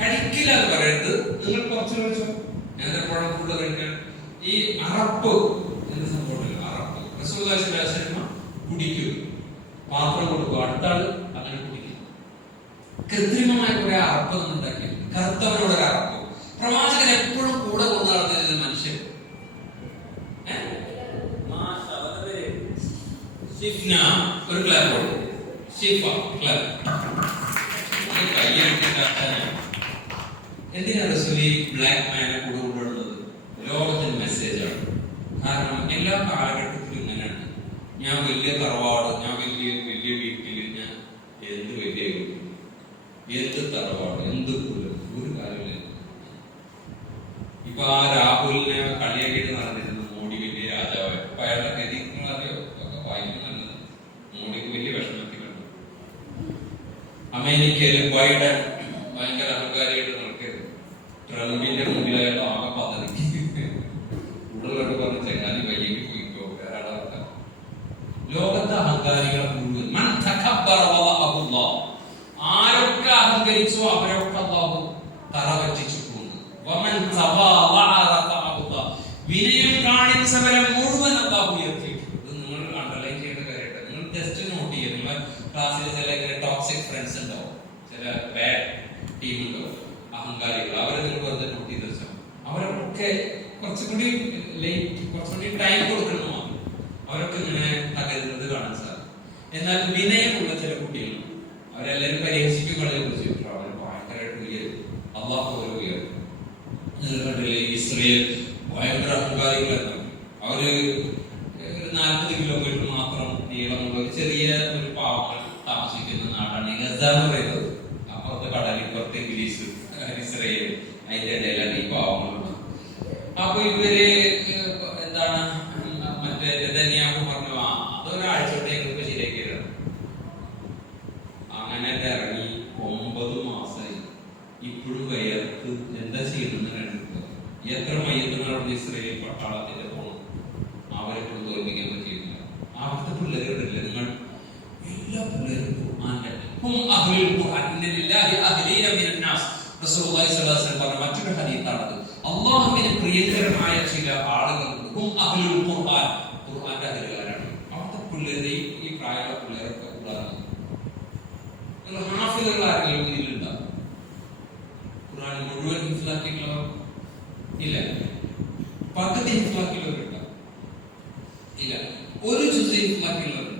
കഴിക്കില്ല എന്ന് പറയരുത്. നിങ്ങൾ കുറച്ച് കഴിച്ചോ, നേന്ത്രപ്പഴം ഫുള്ള് കഴിക്കാൻ. ഈ അറപ്പ് എന്ത് സംഭവമില്ല, അറപ്പ് റസൂലുള്ളാഹി സ്വല്ലല്ലാഹു അലൈഹി വസല്ലം കുടിക്കും, പാത്രം കൊടുക്കും, അടുത്താള് അങ്ങനെ കുടിക്കും. കൃത്രിമമായ കുറെ അറപ്പ് നമ്മൾ ഉണ്ടാക്കി, കറുത്തവനോടൊരു അറപ്പ്. പ്രവാചകൻ എപ്പോഴും കൂടെ കൊണ്ടു നടന്നിരുന്ന മനുഷ്യൻ ഒരു ക്ലാപ്പ് എന്തിനാ റസൂലി ബ്ലാക്ക് മാനെ കൂടെ കൊണ്ടുവരുന്നത്? ലോകത്തിന് മെസ്സേജാണ്. കാരണം എല്ലാ കാലഘട്ടത്തിലും ഇങ്ങനെയാണ്. ഞാൻ വലിയ തറവാട്, ഞാൻ വലിയ വലിയ വീട്ടിൽ, ഞാൻ എന്ത് വലിയ എന്ത് തറവാട്, എന്ത് ഒരു കാര്യമില്ല. ഇപ്പൊ ആ രാഹുലിനെ കളിയാക്കിയിട്ട് നടന്നിരുന്നു മോഡി വലിയ രാജാവ്. അപ്പൊ അയാളുടെ ഗതി അറിയോ, ഒക്കെ വായിക്കുന്നുണ്ട്. മോഡിക്ക് വലിയ വിഷമത്തിൽ കണ്ടു. അമേരിക്കയില് ബൈഡൻ ഭയങ്കര അഹങ്കാരിയായിട്ട് നടക്കരുത്. ട്രംപിന്റെ മുന്നിൽ അയാൾ ആകെ പദ്ധതി കൂടുതലൊക്കെ പറഞ്ഞ് ചെങ്ങാതി വൈകി പോയിക്കോ, വേറെ ആളാക്കാം. ലോകത്തെ അഹങ്കാരികളെ മുഴുവൻ ആരൊക്കെ അഹങ്കരിച്ചോ അവരൊക്കെ അല്ലാഹു തറ പറ്റിച്ചു. പ്രതിഫലം മുഴുവൻ അല്ലാഹു ഉയർത്തിയിട്ടുണ്ട്. ഇത് നിങ്ങൾ അണ്ടർലൈൻ ചെയ്യേണ്ട കാര്യമായിട്ട് നിങ്ങൾ ജസ്റ്റ് നോട്ട് ചെയ്യുക. നിങ്ങളെ ക്ലാസ്സിൽ ചില ടോക്സിക് ഫ്രണ്ട്സ് ഉണ്ടാവും, ചില ബാഡ് ടീം ഉണ്ടാവും, അഹങ്കാരികൾ. അവരെ നിങ്ങൾ വെറുതെ നോട്ട് ചെയ്ത് വെച്ചാൽ അവരൊക്കെ കുറച്ചുകൂടി ടൈം കൊടുക്കണം. അവരൊക്കെ ഇങ്ങനെ തകരുന്നത് കാണാൻ സാധിക്കും. എന്നാൽ വിനയമുള്ള ചില കുട്ടികളുണ്ട്, അവരെല്ലാവരും പരിഹസിക്കുകകളെ കുറിച്ച് അവർ ഭയങ്കരമായിട്ട് ഉയരും. അള്ളാഹു ഓരോ ഉയരും. നിങ്ങൾ കണ്ടില്ലേ, ഇസ്രയേൽ ഭയങ്കര അഹങ്കാരികളായിരുന്നു. അവര് 40 കിലോമീറ്റർ മാത്രം നീളമുള്ള ഒരു ചെറിയ ഒരു പാവങ്ങൾ താമസിക്കുന്ന നാടാണ് ഗസ എന്ന് പറയുന്നത്. അപ്പുറത്തെ കടലിൽ ഇപ്പുറത്തെ ഗ്രീസ്, ഇസ്രയേൽ, അതിന്റെ ഇടയിലാണ് ഈ പാവങ്ങളുള്ളത്. അപ്പൊ ഇവര് എന്താണ് മറ്റേ നെതന്യാഹു പറഞ്ഞു, അതൊരാഴ്ച കൊണ്ട് ഞങ്ങൾക്ക് ശരിയാക്കി തരാം. അങ്ങനെ ഇറങ്ങി 9 മാസമായി. ഇപ്പോഴും വയർത്ത് എന്താ ചെയ്യുന്നത് കണ്ടിട്ട് എത്ര മയ്യത്തുകളുണ്ട് ഇസ്രയേൽ പട്ടാളത്തിന്റെ പോണം. അവരെ കൊണ്ട് തോൽപ്പിക്കാൻ പറ്റിയില്ല. അവിടുത്തെ പിള്ളേരുണ്ടല്ലേ, നിങ്ങൾ എല്ലാ പിള്ളേരും പറഞ്ഞ മറ്റൊരു ഹദീസാണത്. അള്ളാഹുവിന് പ്രിയങ്കരമായ ചില ആളുകളുണ്ട്, ഖുർആന്റെ അഹലുകാരാണ്. അവിടുത്തെ പിള്ളേരെ ഈ പ്രായമുള്ള പിള്ളേരൊക്കെ കൂടാറുണ്ട്. ഹാഫിളുകൾ ആരെങ്കിലും ഇതിലുണ്ടാവും? ഖുർആൻ മുഴുവൻ ഹിഫ്ലാക്കിയിട്ടുള്ളവർ ഇല്ല. പകുതി ഹിഫ്ലാക്കിയുള്ളവരുണ്ടാവും ഇല്ല. ഒരു ജുസ് ഹിഫ്ലാക്കിയുള്ളവരുണ്ടാവും.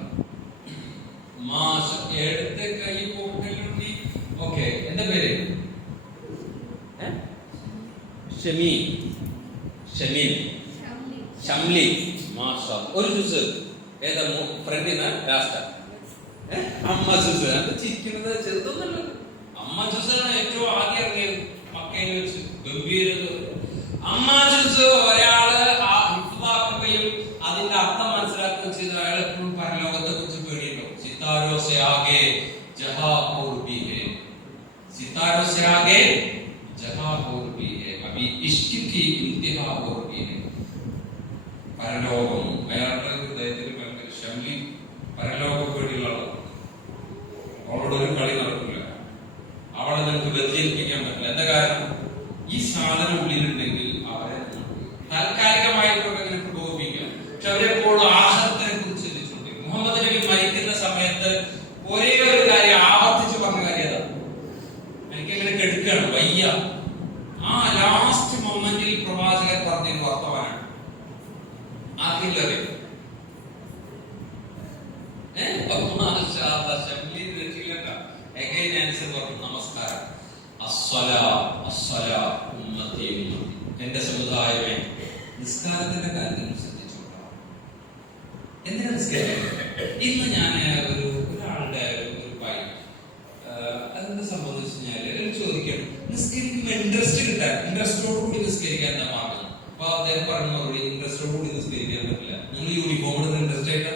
എടുത്ത കൈ പോക്കലുണ്ടി. ഓക്കെ, എന്താ പേര്? ഷമീൻ. ഷംലി. മാഷാ. ഒരു ജുസ് ഏതാ? ഫ്രണ്ടിന് ലാസ്റ്റ് അമ്മ ജുസ്. അത് ചിരിക്കുന്നത് ചെറുതൊന്നല്ലോ. അമ്മ ജുസാണ് ഏറ്റവും ആദ്യം ഇറങ്ങിയത് മക്കയിൽ വെച്ച്. ഗംഭീര അമ്മ ജുസ് ഒരാള് ഹിഫ്ലാക്കുകയും അതിന്റെ അർത്ഥം മനസ്സിലാക്കുകയും ചെയ്ത അയാൾ എപ്പോഴും പരലോകത്തെ കുറിച്ച് പേടിയുണ്ടോ? സിതാരോ സെ ആകെ ജഹാ ഓർ ബി ഹേ, സിതാരോ സെ ആകെ ജഹാ ഓർ ബി ഹേ, അബി ഇഷ്ക് കി ഇന്തിഹാ ഓർ ബി ഹേ. പരലോകം അയാളുടെ ഹൃദയത്തിൽ ഭയങ്കര ഷംലി പരലോക പേടിയുള്ള ആളാണ്. അവളോട് ഒരു കളി നടക്കില്ല, അവളെ നിങ്ങൾക്ക് വ്യതിചലിപ്പിക്കാൻ പറ്റില്ല. എന്താ കാരണം? ഈ സാധനം ഉള്ളിലുണ്ടെങ്കിൽ അവരെ താൽക്കാലികമായിട്ടൊക്കെ ഇങ്ങനെ പ്രകോപിപ്പിക്കാം. പക്ഷെ അവരെപ്പോഴും ആഹാരത്തിനെ കുറിച്ച് ചിന്തിച്ചുകൊണ്ടിരിക്കും. മുഹമ്മദ് നബി മരിക്കുന്ന സമയത്ത് ഒരേ ഒരു കാര്യം ആവർത്തിച്ച് പറഞ്ഞ കാര്യം ഏതാ? എനിക്കിങ്ങനെ കെടുക്കുകയാണ്, വയ്യ. ആ ലാസ്റ്റ് മൊമെന്റിൽ പ്രവാചകൻ പറഞ്ഞൊരു വർത്തമാനാണ്. ആർക്കില്ലറിയാം? നമസ്കാരം. എന്റെ സമുദായമേ, നിസ്കാരത്തിന്റെ കാര്യത്തിൽ ശ്രദ്ധിച്ചോളാം. എന്തിനാ നിസ്കാരം? ഇന്ന് ഞാൻ ഒരാളുടെ ഒരു പൈ അതെന്താ സംബന്ധിച്ച് കഴിഞ്ഞാൽ ചോദിക്കണം, നിസ്കരിക്കുമ്പോൾ ഇൻട്രസ്റ്റ് കിട്ടാൻ, ഇൻട്രസ്റ്റോട് കൂടി നിസ്കരിക്കാൻ എന്താ മാർഗം? അപ്പൊ അദ്ദേഹം പറഞ്ഞ മറുപടി, ഇൻട്രസ്റ്റോട് കൂടി നിസ്കരിക്കാൻ പറ്റില്ല. നിങ്ങൾ യൂണിഫോം എടുത്ത് ഇൻട്രസ്റ്റ് ആയിട്ടാ,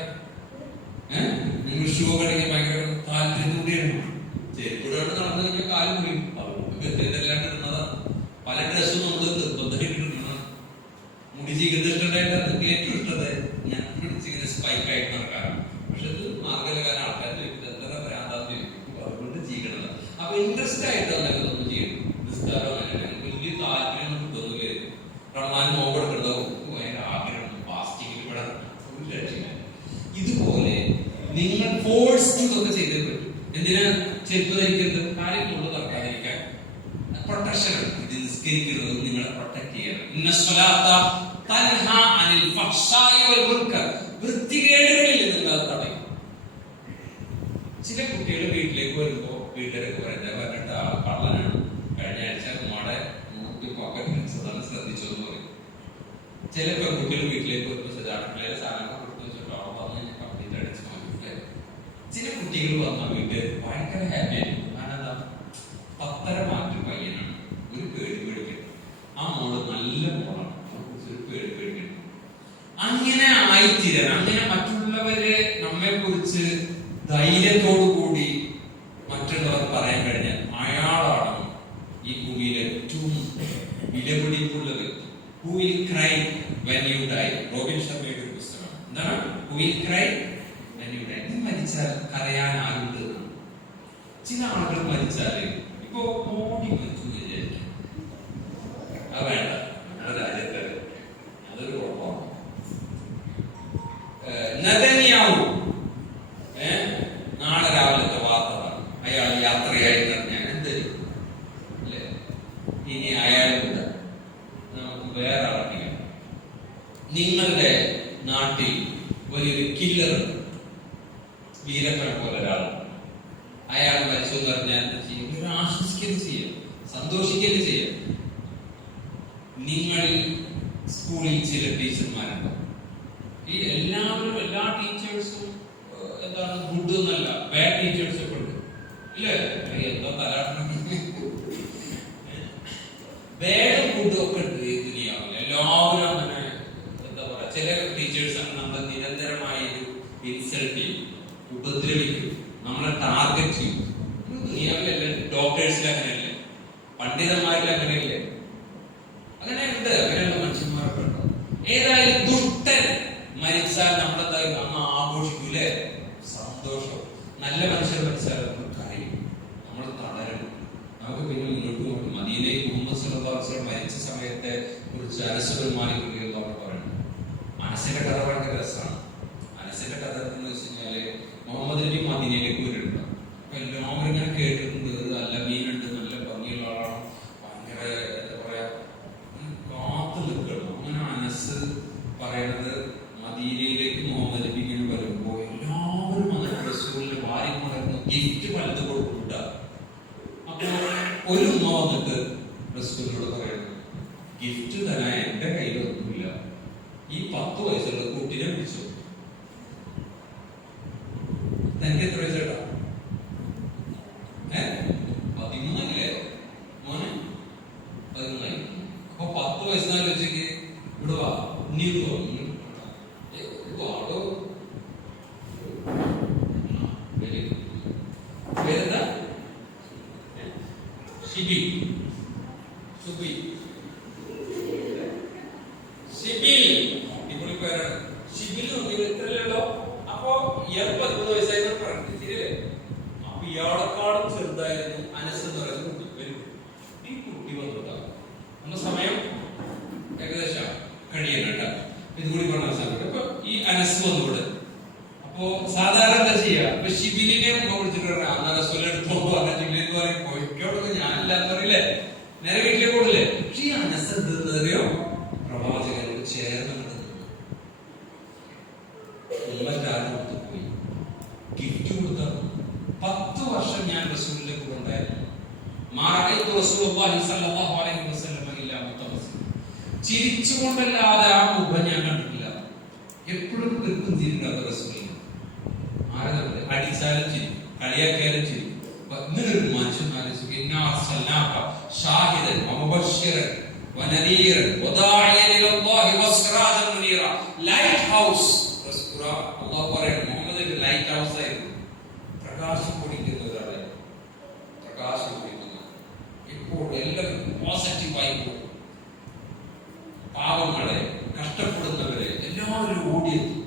നിങ്ങൾ ഷൂ കടിക്കാൻ ഭയങ്കര താല്പര്യത്തോടെയാണ്. ചെരുപ്പിടോട് നടന്നു കഴിഞ്ഞാൽ കാല് മുറിയും. അല്ലാണ്ട് ഇടുന്നതാണ്. പല ഡ്രസ്സും നമ്മൾ നിർബന്ധമായിട്ട് ഇടുന്നതാണ്. മുടി ചികിത്സിച്ചിട്ടുണ്ടായിട്ട് നിങ്ങൾക്ക് ഏറ്റവും ഇഷ്ടത് ഞാൻ ചികിത്സ സ്പൈക്കായിട്ട് നടക്കാറാണ്. പക്ഷെ ഇത് മാർഗലകാരൻ ആൾക്കാർ ചോദിക്കുന്നത് എത്ര ഭ്രാന്താന്ന് ചോദിക്കും. അതുകൊണ്ട് ചെയ്യണത്. അപ്പൊ ഇൻട്രസ്റ്റ് ആയിട്ട് ഒന്നും ചെയ്യണം. നിസ്കാരം അങ്ങനെ വലിയ താല്പര്യം കിട്ടുമെന്ന് കരുതി റമദാൻ നോമ്പെടുക്കുന്നതോ ഭയങ്കര ആഗ്രഹം, ഫാസ്റ്റിംഗിൽ പെടാൻ ഒരു രക്ഷയില്ല. ഇതുപോലെ നിങ്ങൾ ഫോഴ്സ് ഇതൊക്കെ ചെയ്തേ പറ്റും. എന്തിനാ ചെരുപ്പ് ധരിക്കരുത്? കാര്യങ്ങളുള്ള നടക്കാതിരിക്കാൻ പ്രൊട്ടക്ഷൻ ആണ്. ഇത് നിസ്കരിക്കുന്നത് നിങ്ങളെ പ്രൊട്ടക്ട് ചെയ്യണം. വൃത്തികേടുകളിൽ നിങ്ങൾ തടയും. ചില കുട്ടികൾ വീട്ടിലേക്ക് വരുമ്പോ വീട്ടുകാരൊക്കെ പറഞ്ഞിട്ട് ആ കള്ളനാണ്, കഴിഞ്ഞ ആഴ്ച നമ്മുടെ പോക്കറ്റ് വെച്ചതാണ്, ശ്രദ്ധിച്ചോന്ന് പറയും. ചില പെൺകുട്ടികൾ വീട്ടിലേക്ക് വരുമ്പോ അടുക്കളയിലെ സാധനങ്ങൾ കൊടുത്തു വെച്ചിട്ടോ വന്ന് കംപ്ലീറ്റ് അടിച്ചു മാറ്റി. ചില കുട്ടികൾ വന്ന വീട്ടിൽ ഭയങ്കര ഹാപ്പി ആയിരിക്കും. കാരണം 10 മാറ്റം പയ്യനാണ്, ഒരു പേടി പേടിക്കണം. ആ മോള് നല്ല മോളാണ്, ഒരു പേടി പേടിക്കണം. അങ്ങനെ ആയിത്തീരാൻ, അങ്ങനെ മറ്റുള്ളവരെ നമ്മെ കുറിച്ച് ധൈര്യത്തോടു കൂടി മറ്റുള്ളവർ പറയാൻ കഴിഞ്ഞാൽ അയാളാണ് ഈ ഭൂമിയിൽ ഏറ്റവും വിലപിടിപ്പുള്ള വ്യക്തി. Who will cry when you die? Robin ശർമ്മയുടെ ഒരു പുസ്തകമാണ്. എന്താണ് Who will cry when you die? നീ മരിച്ചാൽ കരയാൻ ആരുണ്ട്? ചില ആളുകൾ മരിച്ചാല്, ഇപ്പോ മോഡി മരിച്ചു വിചാരിക്കും, അത് വേണ്ട, നമ്മുടെ രാജ്യത്ത് അതൊരു കുഴപ്പമാണ്. വേറെ ആളറിയാം. നിങ്ങളുടെ നാട്ടിൽ വലിയൊരു കില്ലർ, വീരപ്പനെ പോലെ ഒരാൾ, അയാൾ മരിച്ചു എന്ന് പറഞ്ഞാൽ ആശ്വസിക്കുകയും ചെയ്യാം, സന്തോഷിക്കുകയും ചെയ്യാം. നിങ്ങൾ സ്കൂളിൽ ചില ടീച്ചർമാരുണ്ടോ? ഈ എല്ലാവരും എല്ലാ ടീച്ചേഴ്സും എന്താണ് ഗുഡ് എന്നല്ല, ബാഡ് ടീച്ചേഴ്സ് ഒക്കെ ഉണ്ട് ഇല്ലേ? എന്താ തലാട്ടണം, ബാഡും ഗുഡും ഒക്കെ ഉണ്ട് ഈ ദുനിയാവിൽ. എല്ലാവരും അങ്ങനെ എന്താ പറയാ, ചില ടീച്ചേഴ്സ് ആണ് നമ്മളെ നിരന്തരമായി ഇൻസൾട്ട് ചെയ്യും, ഉപദ്രവിക്കും, നമ്മളെ ടാർഗറ്റ് ചെയ്യും. ദുനിയാവിലല്ലേ? ഡോക്ടേഴ്സിൽ അങ്ങനെയല്ലേ? പണ്ഡിതന്മാരിൽ അങ്ങനെയല്ലേ? അങ്ങനെ ഉണ്ട്, അങ്ങനെയുള്ള മനുഷ്യന്മാരൊക്കെ ഉണ്ട്. ഏതായാലും ദുഷ്ടൻ മരിച്ചാൽ നമ്മളെന്തായാലും അന്ന് ആഘോഷിക്കൂലേ, സന്തോഷം. നല്ല മനുഷ്യർ മരിച്ചാൽ നമ്മൾ കരയും, നമ്മൾ തളരും. നമുക്ക് പിന്നെ മുന്നോട്ട് പോകും. മദീനയിൽ മുഹമ്മദ് സല്ലല്ലാഹു അലൈഹി വസല്ലം മരിച്ച സമയത്തെ കുറിച്ച് അനസ് ബിൻ മാലിക് റളിയല്ലാഹു അൻഹു പറയുന്നു. അനസിന്റെ കഥ ഭയങ്കര രസമാണ്. അനസിന്റെ കഥ എന്ന് വെച്ച് കഴിഞ്ഞാല് മുഹമ്മദ് നബി മദീനയിലേക്ക് വരുന്നുണ്ട്. അപ്പൊ എല്ലാവരും ഇങ്ങനെ കേട്ടിട്ടുണ്ട്, നല്ല മീനുണ്ട്, നല്ല ഭംഗിയുള്ള ആളാണ്, ഭയങ്കര എന്താ പറയാ, കാത്തു നിൽക്കണം. അങ്ങനെ അനസ് പറയുന്നത് മദീനയിലേക്ക് മുഹമ്മദ് നബി ഇങ്ങനെ വരുമ്പോ എല്ലാവരും വന്നിട്ട് റസൂലിന് വാരിക്കൊണ്ടിരുന്നു, ഗിഫ്റ്റ് പലത് കൊടുക്കൂട്ട. അപ്പൊ ഒരു ഉമ്മ വന്നിട്ട് റസൂലിനോട് പറയുന്നു, ഗിഫ്റ്റ് തരാൻ എന്റെ കയ്യിലൊന്നുമില്ല, ഈ 10 വയസ്സുള്ള കുട്ടിനെ വിളിച്ചു. തനിക്ക് എത്ര വയസ്സേട്ടാ? 13 മോനെ, 13. അപ്പൊ 10 വയസ്സാണ് വെച്ചേക്ക് ഇവിടെ വാ, നീ തോന്നുന്നു പേരെന്താ? ഷിബി, സുബി, ഷിബിൽ. ഇവിടെ പേരാണ് ഷിബിൽ. ഇത്രയല്ലോ. അപ്പൊ ഇയാൾ 13 വയസ്സായിരുന്നു പറഞ്ഞു ശരിയല്ലേ? അപ്പൊ ഇയാളെക്കാളും ചെറുതായിരുന്നു അനസ് എന്ന് പറയുന്ന കുട്ടി. ഈ കുട്ടി വന്നിട്ടാ നമ്മുടെ സമയം ഏകദേശം കഴിയുന്നുണ്ട്. ഇതുകൂടി പറഞ്ഞ അവസാനം അപ്പൊ ഈ അനസ് വന്നിവിടെ. അപ്പൊ സാധാരണ എന്താ ചെയ്യാ? ഇപ്പൊ ഷിബിലിനെ വിളിച്ചിട്ട് എടുത്തോ പറഞ്ഞ ഷിബിലിന് പറയും പോയിക്കോടൊക്കെ ഞാനില്ലാന്ന് പറയില്ലേ, നേരെ വീട്ടിലേക്ക് പോകില്ലേ. പക്ഷെ ഈ അനസ് എന്തെന്നറിയോ? പ്രവാചകനോട് ചേർന്ന് പോയി ഗിഫ്റ്റ് കൊടുത്ത 10 വർഷം ഞാൻ റസൂലിന്റെ കൂടെ ഉണ്ടായിരുന്നു. ചിരിച്ചുകൊണ്ടല്ലാതെ ആ മുഖം ഞാൻ കണ്ടിട്ടില്ല. എപ്പോഴും തീർക്കും ചിരിക്കാത്ത റസൂലിന്. അടിച്ചാലും ചിരി, കളിയാക്കിയാലും ചിരി. ഇങ്ങനൊരു മനുഷ്യൻ ലൈറ്റ് ഹൗസ് ആയിരുന്നു, പ്രകാശം പൊടിക്കുന്ന ഒരാളെ, പ്രകാശം പൊടിക്കുന്ന. ഇപ്പോൾ എല്ലാവരും പോസിറ്റീവായി പോകും. പാവങ്ങളെ, കഷ്ടപ്പെടുന്നവരെ എല്ലാവരും ഓടിയെത്തും.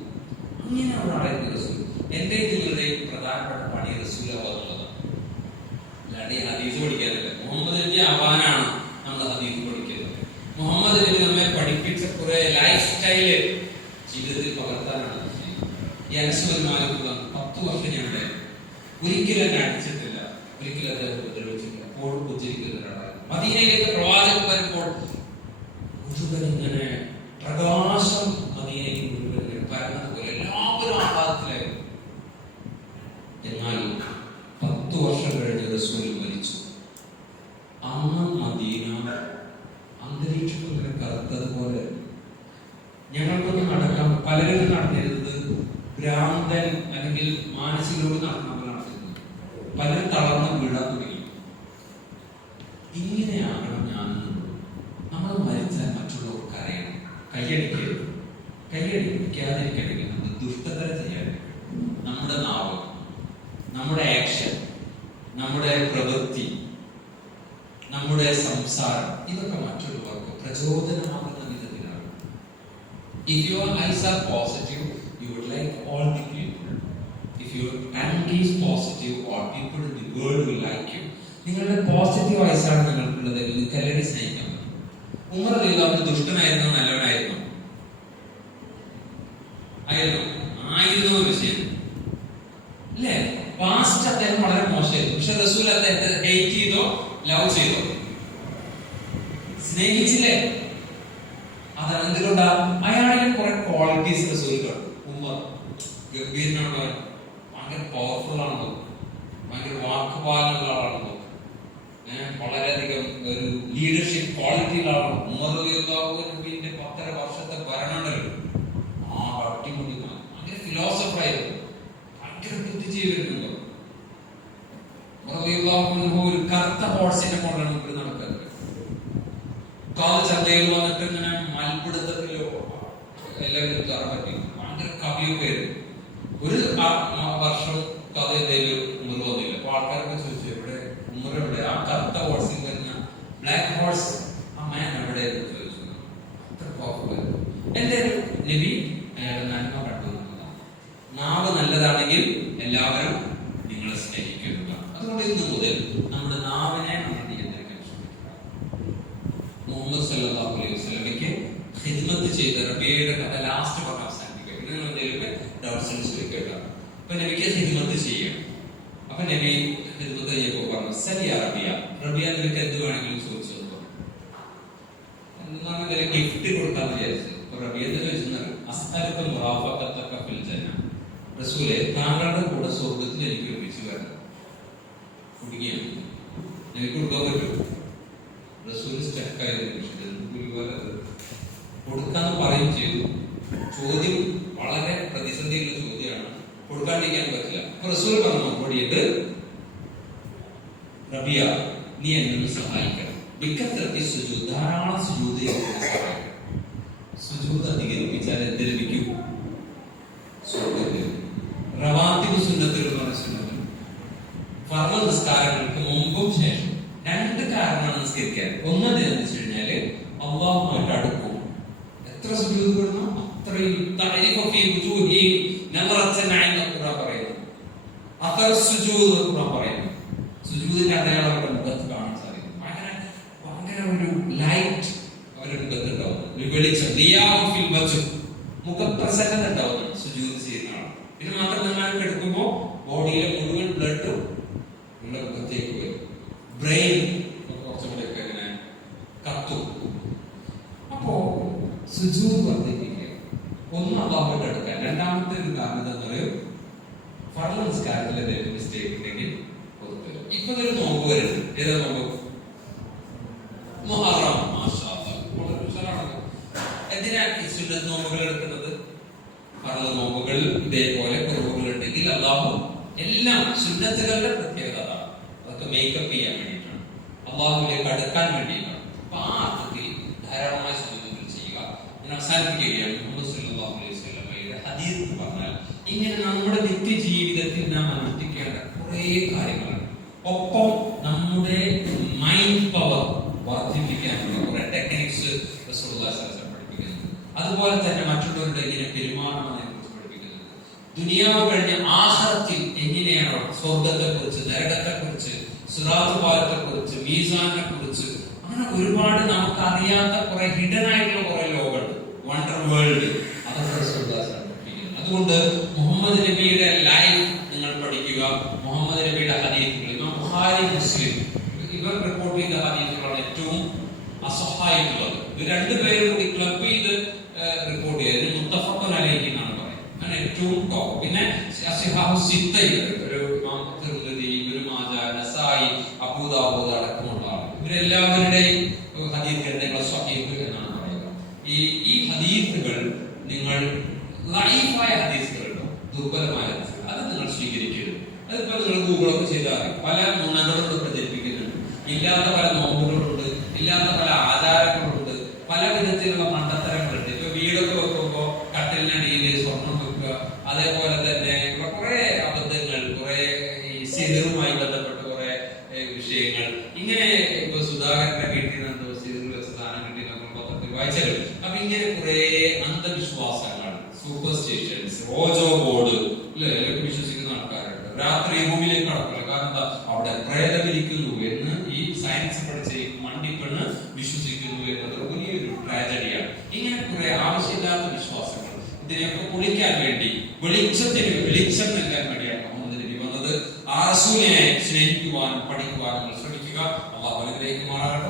അങ്ങനെ ഒരാളെ റസൂൽ. എന്റെ നിങ്ങളുടെയും പ്രധാനപ്പെട്ട പണി റസൂലാവാന്നുള്ളതാണ്. അല്ലാതെ ഹദീസ് പഠിക്കാനല്ല. മുഹമ്മദ് നബി ആവാനാണ് നമ്മൾ ഹദീസ് പഠിക്കുന്നത്. മുഹമ്മദ് നബി നമ്മെ പഠിപ്പിച്ച കുറെ ലൈഫ് സ്റ്റൈല് ജീവിതത്തിൽ പകർത്താനാണ്. ഈ അനസ് ബിൻ മാലിക് 10 വർഷം ഞാൻ ഒരിക്കലും എന്നെ അടിച്ചിട്ടില്ല, ഒരിക്കലും അദ്ദേഹം ഉപദ്രവിച്ചിട്ടില്ല. എപ്പോഴും ഉച്ചരിക്കുന്ന ഒരാളായിരുന്നു. മദീനയിലേക്ക് പ്രവാചകൻ വരുമ്പോൾ മുഴുവൻ ഇങ്ങനെ പ്രകാശം മദീനയിൽ മുഴുവൻ പരന്നതുപോലെ എല്ലാവരും ആഹ്ലാദത്തിലായിരുന്നു. എന്നാൽ 10 വർഷം കഴിഞ്ഞ് റസൂൽ മരിച്ചു. അന്ന് മദീന അന്തരീക്ഷം ഇങ്ങനെ കറുത്തതുപോലെ. ഞങ്ങൾക്കൊന്നും നടക്കാൻ, പലരും നടന്നിരുന്നത് ഭ്രാന്തൻ അല്ലെങ്കിൽ മാനസിക രോഗം നടന്നവർ നടത്തിരുന്നത്. പലരും തളർന്ന് വീഴാൻ തുടങ്ങി. ഇങ്ങനെയാകണം ഞാനെന്നുള്ളൂ. നമ്മൾ മരിച്ചാൽ മറ്റുള്ളവർക്ക് അറിയണം. കയ്യടിക്കാതിരിക്കണമെങ്കിൽ നമ്മൾ ദുഷ്ടത ചെയ്യാൻ നമ്മുടെ നാവ്, നമ്മുടെ ആക്ഷൻ, നമ്മുടെ പ്രവൃത്തി, നമ്മുടെ സംസാരം, ഇതൊക്കെ മറ്റുള്ളവർക്ക് പ്രചോദനമാകുന്ന വിധത്തിലാണ്. If your eyes are positive, you would like all the people. If your anger is positive, all people in the world will like you. നിങ്ങളുടെ പോസിറ്റീവ് വയസ്സാണ് നിങ്ങൾക്കുള്ളത്, നിങ്ങൾക്ക് എല്ലാവരും സ്നേഹിക്കാം. ഉമർ റളിയല്ലാഹു അൻഹു ദുഷ്ടനായിരുന്നു, നല്ലവനായിരുന്നു? ആയിരുന്നു വിഷയം അല്ലേ? പാസ്റ്റ് അദ്ദേഹം വളരെ മോശമായിരുന്നു. പക്ഷെ റസൂൽ അദ്ദേഹത്തെ ഹേറ്റ് ചെയ്തോ ലവ് ചെയ്തോ? സ്നേഹിച്ചില്ലേ? അതാണ് എന്തുകൊണ്ടാ അയാളിൽ കുറെ ക്വാളിറ്റീസ് റസൂൽ കണ്ടു. ഉമർ ഗംഭീരനാണ്, ഭയങ്കര പവർഫുൾ ആണെന്നോ, ഭയങ്കര വാക്കുപാലനുള്ള ആളാണെന്നോ, വളരെയധികം ഒരു ലീഡർഷിപ്പ് ക്വാളിറ്റിയുള്ള ആളാണ്. ഉമർ റളിയല്ലാഹുവിന്റെ 10.5 വർഷത്തെ ഭരണമുണ്ടല്ലോ, അടിമുടി ഭയങ്കര ഫിലോസഫർ ആയിരുന്നു, ഭയങ്കര ബുദ്ധിജീവിയായിരുന്നു. ഒരു കറുത്ത ഹോഴ്സിന്റെ മോഡലാണ് മുമ്പിൽ നടക്കുന്നത്. ചന്തയിൽ വന്നിട്ട് ഇങ്ങനെ മൽപിടുത്തത്തിലോ എല്ലാവരും തറ പറ്റി ഭയങ്കര കവിയൊക്കെ ആയിരുന്നു. ഒരു വർഷം കഥ എന്തെങ്കിലും ഉമർ വന്നില്ല. അപ്പൊ ആൾക്കാരൊക്കെ ചോദിച്ചു, എവിടെ ഉമർ എവിടെ? ആ കറുത്ത ഹോഴ്സിൽ വരുന്ന ബ്ലാക്ക് ഹോഴ്സ് ആ മാൻ എവിടെ എന്ന് ചോദിച്ചു. അത്ര പവർഫുൾ. എന്റെ നബി അയാളുടെ നന്മ കണ്ടു. നാവ് നല്ലതാണെങ്കിൽ എല്ലാവരും നിങ്ങളെ സ്നേഹിക്കുക. അതുകൊണ്ട് ഇന്ന് മുതൽ നമ്മുടെ നാവിനെ നമ്മൾ നിയന്ത്രിക്കാൻ ശ്രമിക്കുക. മുഹമ്മദ് സല്ലല്ലാഹു അലൈഹി വസല്ലമയ്ക്ക് ഖിദ്മത്ത് ചെയ്ത റബിയയുടെ കഥ ലാസ്റ്റ് പറഞ്ഞ അവസാനിപ്പിക്കുക. നിങ്ങൾ എന്തെങ്കിലും ഡൗട്ട്സ് ചോദിക്കുക. അപ്പൊ നബിക്ക് ഖിദ്മത്ത് ചെയ്യണം. അപ്പൊ നബി ഖിദ്മത്ത് ചെയ്യുമ്പോൾ പറഞ്ഞു, സലിയ റബിയ, റബിയ നിനക്ക് എന്ത് വേണമെങ്കിലും ചോദിച്ചു എന്നാണ് എന്തെങ്കിലും ഗിഫ്റ്റ് കൊടുക്കാന്ന് വിചാരിച്ചത്. അപ്പൊ റബിയ എന്ന് ചോദിച്ചത്, അസ്അലുക മുറാഫഖതക ഫിൽ ജന്ന, റസൂലേ താങ്കളുടെ കൂടെ സ്വർഗ്ഗത്തിൽ എനിക്ക് ഒരുമിച്ച് വരണം. കുടുങ്ങിയാണ്, എനിക്ക് കൊടുക്കാൻ പറ്റും? റസൂൽ സ്റ്റക്കായിരുന്നു. കൊടുക്കാന്ന് പറയും ചെയ്തു. ചോദ്യം വളരെ പ്രതിസന്ധിയുള്ള ചോദ്യമാണ്, കൊടുക്കാണ്ടിരിക്കാൻ പറ്റില്ല. അപ്പൊ റസൂൽ പറഞ്ഞു മറുപടിയത്, റബിയ നീ എന്നെ സഹായിക്കണം. ബിക്കത്രത്തി സുജൂദ്, ധാരാളം സുജൂദ് സഹായിക്കണം. സുജൂദ് അധികരിപ്പിച്ചാൽ എന്ത് ലഭിക്കും? സ്വർഗ്ഗത്തിൽ. റവാത്തിബ് സുന്നത്തുകൾ എന്ന് പറഞ്ഞ സുന്നത്ത് ഫർള് നിസ്കാരങ്ങൾക്ക് മുമ്പും ശേഷം 2 കാരണമാണ് നിസ്കരിക്കാൻ. ഒന്ന് എന്താണെന്ന് വെച്ച് കഴിഞ്ഞാല് അല്ലാഹുമായിട്ട് അടുക്കും. എത്ര സുജൂദ് വരുന്നു അത്രയും പറയുന്നു. അത്ര സുജൂദ് പറയുന്നു. സുജൂദിന്റെ അടയാളങ്ങളുടെ മുഖത്ത് കാണാൻ സാധിക്കും. ഭയങ്കര ഒരു ലൈറ്റ് അവരുടെ മുഖത്ത് ഉണ്ടാവുന്നു, ഒരു വെളിച്ചം, മുഖപ്രസന്നത ഉണ്ടാവുന്നു സുജൂദ് ചെയ്യുന്ന ആൾ. പിന്നെ മാത്രമല്ല കിടക്കുമ്പോ ബോഡിയിലെ മുഴുവൻ ബ്ലഡും നിങ്ങളുടെ മുഖത്തേക്ക് വരും. ബ്രെയിൻ കുറച്ചും കൂടെ ഒക്കെ ഇങ്ങനെ കത്തും. അപ്പോ സുജൂദ് വർദ്ധിപ്പിക്കുക. ഒന്ന് അല്ലാഹുവിന്റെ അടുക്കാൻ. രണ്ടാമത്തെ ഒരു കാരണം എന്താ പറയും, ഫർള് നിസ്കാരത്തിൽ എന്തെങ്കിലും മിസ്റ്റേക്ക് ഉണ്ടെങ്കിൽ പുറത്തു വരും. ഇപ്പൊ ഒരു നോമ്പ് വരുന്നു. ഏതാ നോമ്പ്? മുഹറം. മാഷാ അല്ലാഹ്, ഉഷാറാണ്. എന്തിനാ ഈ സുന്നത്ത് നോമ്പുകൾ എടുക്കുന്നത്? ഫർള് നോമ്പുകൾ ഇതേപോലെ കുറവുകൾ ഉണ്ടെങ്കിൽ അല്ലാഹു എല്ലാം സുന്നത്തുകളുടെ പ്രത്യേകത അതാണ്. അതൊക്കെ മേക്കപ്പ് ചെയ്യാൻ വേണ്ടിയിട്ടാണ്, അല്ലാഹുവിലേക്ക് അടുക്കാൻ വേണ്ടിയിട്ടാണ്. അപ്പൊ ആ അർത്ഥത്തിൽ ധാരാളമായ സുജൂദുകൾ ചെയ്യുക. ഞാൻ അവസാനിപ്പിക്കുകയാണ്. മുഹമ്മദ് സല്ലല്ലാഹു അലൈഹി വസല്ലമയുടെ ഹദീസ് എന്ന് പറഞ്ഞാൽ ഇങ്ങനെ നമ്മുടെ നിത്യജീവിതത്തിൽ നാം അനുഷ്ഠിക്കേണ്ട കുറേ കാര്യങ്ങളാണ്. ഒപ്പം നമ്മുടെ മൈൻഡ് പവർ വർദ്ധിപ്പിക്കാനുള്ള കുറെ ടെക്നിക്സ് റസൂലുള്ളാഹി സ്വല്ലല്ലാഹു അലൈഹി വസല്ലം പഠിപ്പിക്കുന്നുണ്ട്. അതുപോലെ തന്നെ മറ്റുള്ളവരുടെ എങ്ങനെ പെരുമാറണമെന്ന് കുറിച്ച് പഠിപ്പിക്കുന്നുണ്ട്. ദുനിയാവ് കഴിഞ്ഞ ആഖിറത്തിൽ എങ്ങനെയാണോ സ്വർഗത്തെ കുറിച്ച്, നരകത്തെ കുറിച്ച്, സിറാത്ത് പാലത്തെ കുറിച്ച്, മീസാനെ കുറിച്ച്, അങ്ങനെ ഒരുപാട് നമുക്ക് അറിയാത്ത കുറെ ഹിഡൻ ആയിട്ടുള്ള കുറെ ലോകമുണ്ട്, വണ്ടർ വേൾഡ്. അതൊക്കെ റസൂലുള്ളാഹി പഠിപ്പിക്കുന്നു. അതുകൊണ്ട് മുഹമ്മദ് നബിയുടെ ലൈഫ് നിങ്ങൾ പഠിക്കുക. മുഹമ്മദ് നബിയുടെ ഹദീസുകൾ ഇമാം ബുഖാരി, മുസ്ലിം ഇവർ റിപ്പോർട്ട് ചെയ്ത ഹദീസുകളാണ് ഏറ്റവും അസഹായിട്ടുള്ളത്. ഇത് 2 പേരും കൂടി ക്ലബ് ചെയ്ത് റിപ്പോർട്ട് ചെയ്തത് മുത്തഫഖുൻ അലൈഹി എന്നാണ് പറയുന്നത്. അങ്ങനെ ഏറ്റവും ടോപ്പ്. പിന്നെ അസ്ഹാബു സിത്തയിൽ ഒരു ഇമാം തിർമിദി, ഇബ്നു മാജ, നസായി, അബൂ ദാവൂദ് അടക്കമുള്ള ആളുകൾ, ഇവരെല്ലാവരുടെയും ഹദീസ് ഗ്രന്ഥങ്ങൾ സ്വഹീഹ് എന്നാണ് പറയുക. ഈ ഹദീസുകൾ നിങ്ങൾ ലൈഫായ ഹദീസുകളുണ്ടോ, ദുർബലമായ ഹദീസുകൾ, അത് നിങ്ങൾ സ്വീകരിക്കരുത്. അതിപ്പോ നിങ്ങൾ ഗൂഗിളൊക്കെ ചെയ്താൽ പല നുണകളോട് പ്രചരിപ്പിക്കുന്നുണ്ട്. ഇല്ലാത്ത പല നോമ്പുകളുണ്ട്, ഇല്ലാത്ത പല ആചാരങ്ങളുണ്ട്, പല വിധത്തിലുള്ള മണ്ടത്തരങ്ങളുണ്ട്. ഇപ്പൊ വീടൊക്കെ വെക്കുമ്പോ കട്ടിലിനടിയിൽ സ്വർണം വെക്കുക, അതേപോലെ തന്നെ കുറെ അബദ്ധങ്ങൾ, കുറെ ഈ സിഹറുമായി ബന്ധപ്പെട്ട കുറെ വിഷയങ്ങൾ. ഇങ്ങനെ ഇപ്പൊ സുധാകരന്റെ വീട്ടിൽ നിന്നോ സിഹറിന്റെ സ്ഥാനം കിട്ടി പത്രത്തിൽ വായിച്ചാലും. അപ്പൊ ഇങ്ങനെ കുറെ അന്ധവിശ്വാസങ്ങൾ, സൂപ്പർസ്റ്റിഷൻസ്, ഓജോ ബോർഡ് ഇതൊക്കെ വിശ്വസിക്കുന്ന ആൾക്കാരുണ്ട്. രാത്രി ഭൂമിയിലേക്ക് കടക്കില്ല. കാരണം എന്താ, അവിടെ പ്രേതമിരിക്കുന്നു എന്ന് ഈ സയൻസ് പഠിച്ച മണ്ടിപ്പെണ്ണ് വിശ്വസിക്കുന്നു എന്നത് വലിയൊരു ട്രാജഡിയാണ്. ഇങ്ങനെ കുറെ ആവശ്യമില്ലാത്ത വിശ്വാസങ്ങൾ, ഇതിനെയൊക്കെ പൊളിക്കാൻ വേണ്ടി വെളിച്ചം നൽകാൻ വേണ്ടിയാണ് മുഹമ്മദ് നബി വന്നത്. ആ റസൂലിനെ സ്നേഹിക്കുവാനും പഠിക്കുവാനും ശ്രമിക്കുക. അല്ലാഹു അനുഗ്രഹിക്കുമാറാകട്ടെ.